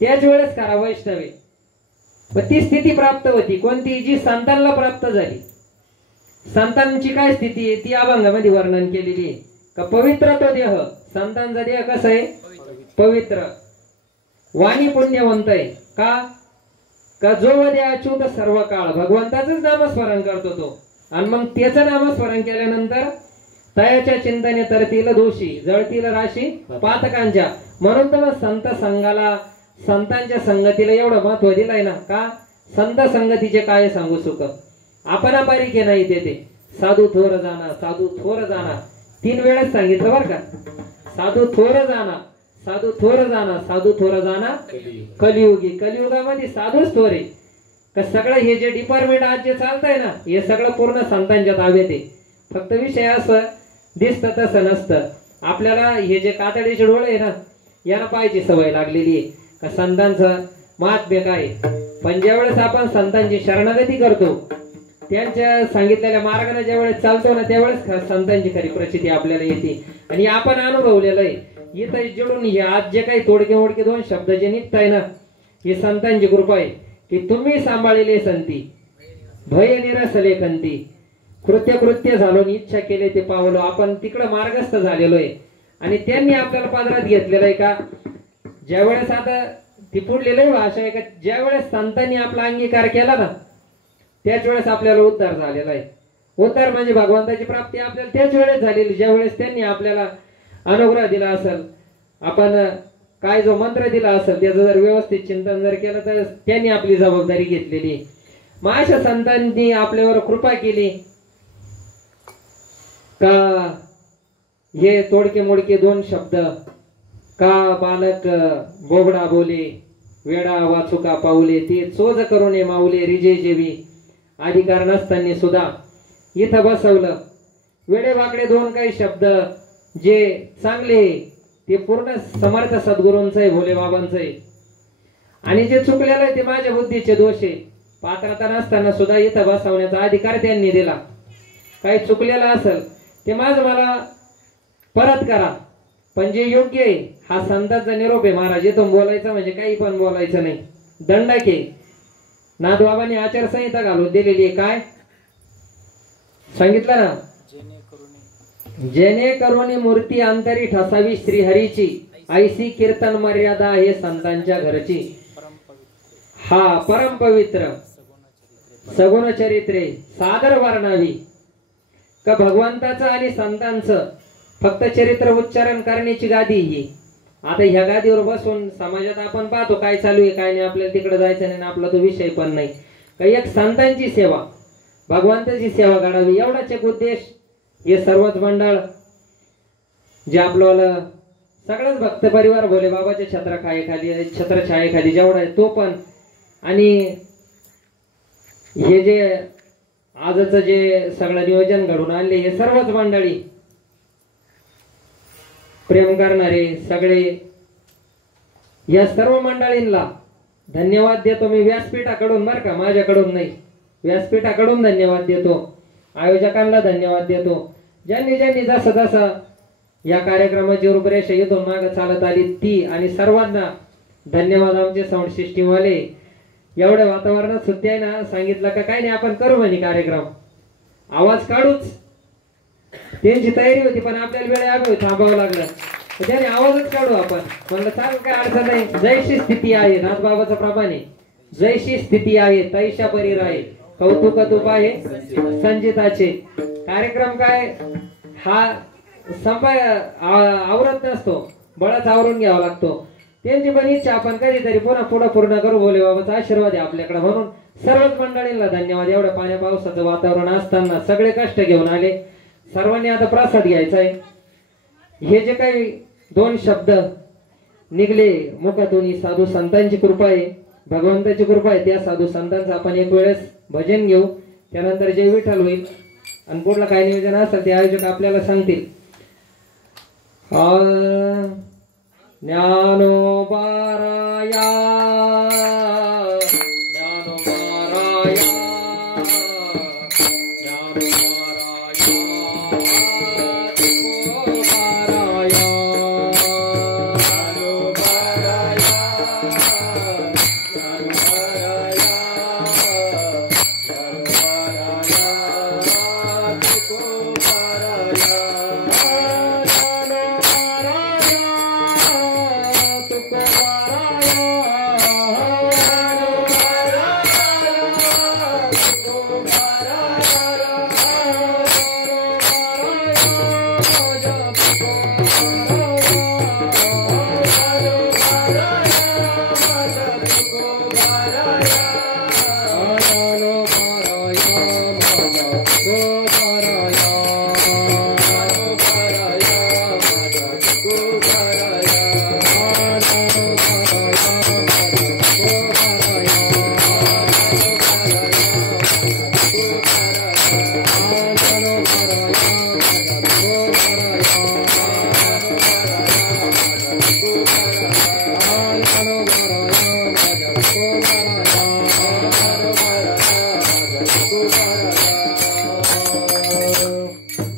त्याच वेळेस करा वैष्णवे. पण ती स्थिती प्राप्त होती कोणती, जी संतांना प्राप्त झाली. संतांची काय स्थिती आहे ती अभंगामध्ये वर्णन केलेली आहे. का पवित्र तो देह, संतांचा देह कसा आहे पवित्र. वाणी पुण्यवंत आहे का जो वदे अच्युत सर्व काळ भगवंताच नामस्मरण करतो तो. आणि मग त्याचं नामस्मरण केल्यानंतर तयाच्या चिंतने तरतील दोषी जळतील राशी पातकांच्या. म्हणून तर संत संघाला संतांच्या संगतीला एवढं महत्व दिलंय ना. का संत संगतीचे काय सांगू सुख. आपण बारीके नाही ते साधू थोर जाना साधू थोर जाना 3 वेळेस सांगितलं बरं का. साधू थोर जाना साधू थोर जाना साधू थोर जाना कलियुगी. कलियुगामध्ये साधूच थोर आहे. का सगळं हे जे डिपार्टमेंट आज जे चालतंय ना हे सगळं पूर्ण संतांच्या ताब्यात आहे. फक्त विषय असं दिसतं तसं नसतं. आपल्याला हे जे कातडीचे डोळे आहे ना यांना पाहायची सवय लागलेली आहे का संतांचं महात्म्य काय. पण ज्यावेळेस आपण संतांची शरणागती करतो त्यांच्या सांगितलेल्या मार्गाने ज्यावेळेस चालतो ना त्यावेळेस संतांची खरी प्रचिती आपल्याला येते. आणि आपण अनुभवलेलं आहे. इथं जोडून हे आज जे काही तोडके मोडके 2 शब्द जे निघताय ना ही संतांची कृपा आहे की तुम्ही सांभाळलेले संती भय निरसले कंती कृत्य कृत्य झालो इच्छा केले ते पावलो. आपण तिकडं मार्गस्थ झालेलो आहे आणि त्यांनी आपल्याला पादरात घेतलेलं आहे. का ज्यावेळेस आता ती पुढलेली भाषा आहे का ज्यावेळेस संतांनी आपला अंगीकार केला ना त्याच वेळेस आपल्याला उद्धार झालेला आहे. उद्धार म्हणजे भगवंताची प्राप्ती आपल्याला त्याच वेळेस झालेली ज्यावेळेस त्यांनी आपल्याला अनुग्रह दिला असेल. आपण काय जो मंत्र दिला असेल त्याचं जर व्यवस्थित चिंतन जर केलं तर त्यांनी आपली जबाबदारी घेतलेली. मग अशा संतांनी आपल्यावर कृपा केली का हे तोडके मोडके 2 शब्द का बालक बोबडा बोले वेडा वाचुका पाऊले ते चोज करून माऊले रिजे जेवी अधिकार नसताना सुद्धा इथं बसवलं. वेडे वाकडे 2 काही शब्द जे चांगले ते पूर्ण समर्थ सद्गुरूंचं आहे भोले बाबांचं आहे. आणि जे चुकलेलं आहे ते माझ्या बुद्धीचे दोष आहे. पात्रता नसताना सुद्धा इथं बसवण्याचा अधिकार त्यांनी दिला. काही चुकलेलं असेल ते माझं मला परत करा. पण जे योग्य आहे हा संतांचा निरोप आहे महाराज. इथून बोलायचं म्हणजे काही पण बोलायचं नाही. दंडक आहे. नाथबाबांनी आचारसंहिता घालून दिलेली आहे. काय सांगितलं ना जेणे करुणी मूर्ती अंतरी ठसावी श्रीहरीची ऐसी कीर्तन मर्यादा हे संतांच्या घरची. हा परम पवित्र सगुण चरित्रे सादर वर्णावी. का भगवंताचं आणि संतांचं फक्त चरित्र उच्चारण करण्याची गादी ही. आता ह्या गादीवर बसून समाजात आपण पाहतो काय चालू आहे काय नाही. आपल्याला तिकडे जायचं नाही आपला तो विषय पण नाही. काही एक संतांची सेवा भगवंताची सेवा घडावी एवढाच एक उद्देश. हे सर्वच मंडळ जे आपल्याला सगळेच भक्त परिवार भोले बाबाच्या छत्रछायेखाली जेवढा आहे तो पण. आणि हे जे आजचं जे सगळं नियोजन घडून आणले हे सर्वच मंडळी प्रेम करणारे सगळे या सर्व मंडळींना धन्यवाद देतो मी व्यासपीठाकडून बरं का माझ्याकडून नाही. व्यासपीठाकडून धन्यवाद देतो. आयोजकांना धन्यवाद देतो. ज्यांनी ज्यांनी जसं जसं या कार्यक्रमाची रूपरेषा इथून मागे चालत आली ती. आणि सर्वांना धन्यवाद. आमचे साऊंड सिस्टीम वाले एवढ्या वातावरणात सुट्टी आहे ना सांगितलं का काय नाही आपण करू म्हणे कार्यक्रम आवाज काढूच. त्यांची तयारी होती पण आपल्याला वेळ आली थांबावं लागलं त्याने आवाजच काढू आपण. म्हणलं चालू काय अडचण नाही. जैशी स्थिती आहे नाथबाबाचं प्रमाणे जैशी स्थिती आहे तैशा परी राहे कौतुक तुप आहे संजिताचे. कार्यक्रम काय हा आवरत नसतो, बळाच आवरून घ्यावा लागतो. त्यांची पण इच्छा आपण कधीतरी पुन्हा पुढे पूर्ण करू. भोले बाबाचा आशीर्वाद आहे आपल्याकडे, म्हणून सर्वच मंडळींना धन्यवाद. एवढ्या पाण्या पावसाचं वातावरण असताना सगळे कष्ट घेऊन आले. सर्वांनी आता प्रसाद घ्यायचा आहे. हे जे काही 2 शब्द निघले मुखातून, ही साधू संतांची कृपा आहे, भगवंताची कृपा आहे. त्या साधू संतांचं आपण एक वेळेस भजन घेऊ, त्यानंतर जय विठ्ठल होईल आणि पुढलं काय नियोजन असेल ते आयोजक आपल्याला सांगतील. ज्ञानोबाराया ज्ञानोबाराया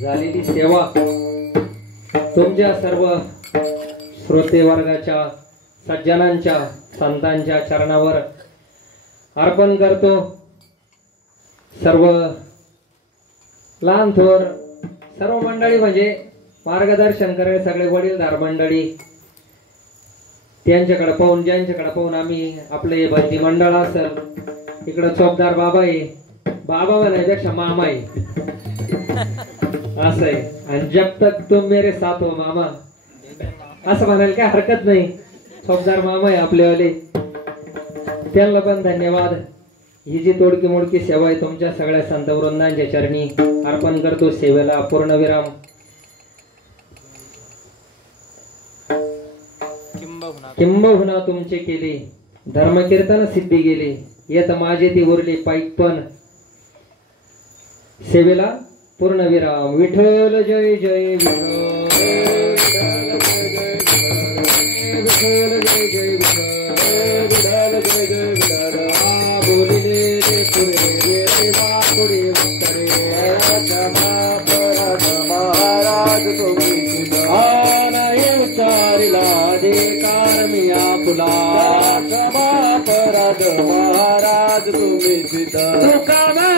झालेली सेवा तुमच्या सर्व श्रोते वर्गाच्या सज्जनांच्या संतांच्या चरणावर अर्पण करतो. सर्व लहान थोर सर्व मंडळी म्हणजे मार्गदर्शन करणारे सगळे वडीलधार मंडळी, त्यांच्याकडे पाहून ज्यांच्याकडे पाहून आम्ही आपले बंदी मंडळ असेल, इकडे चौकदार बाबा आहे, बाबा म्हणायपेक्षा मामा आहे असं आहे. आणि जब तक तुम मेरे साथ हो मामा असं म्हणायला काय हरकत नाही. चौकदार मामा आहे आपलेवाले, त्यांना पण धन्यवाद. ही जी तोडकी मोडकी सेवा आहे तुमच्या सगळ्या संत वृंदांच्या चरणी अर्पण करतो. सेवेला पूर्णविराम. किंबहुना तुमचे केले धर्मकीर्तन सिद्धी गेले, येत माझे ती उरले पाईक पण. सेवेला पूर्णविराम. विठ्ठल जय जय विठ्ठल, विठ्ठल जय जय विठ्ठल, विठ्ठल जय जय विठ्ठल. बोलिले रे पुरे रे बापुडे उत्तरे, महाराज तुम्ही नाही उतारिला दे कारमिया फुला, अपराध महाराज तुम्ही सिद्ध. तुकाराम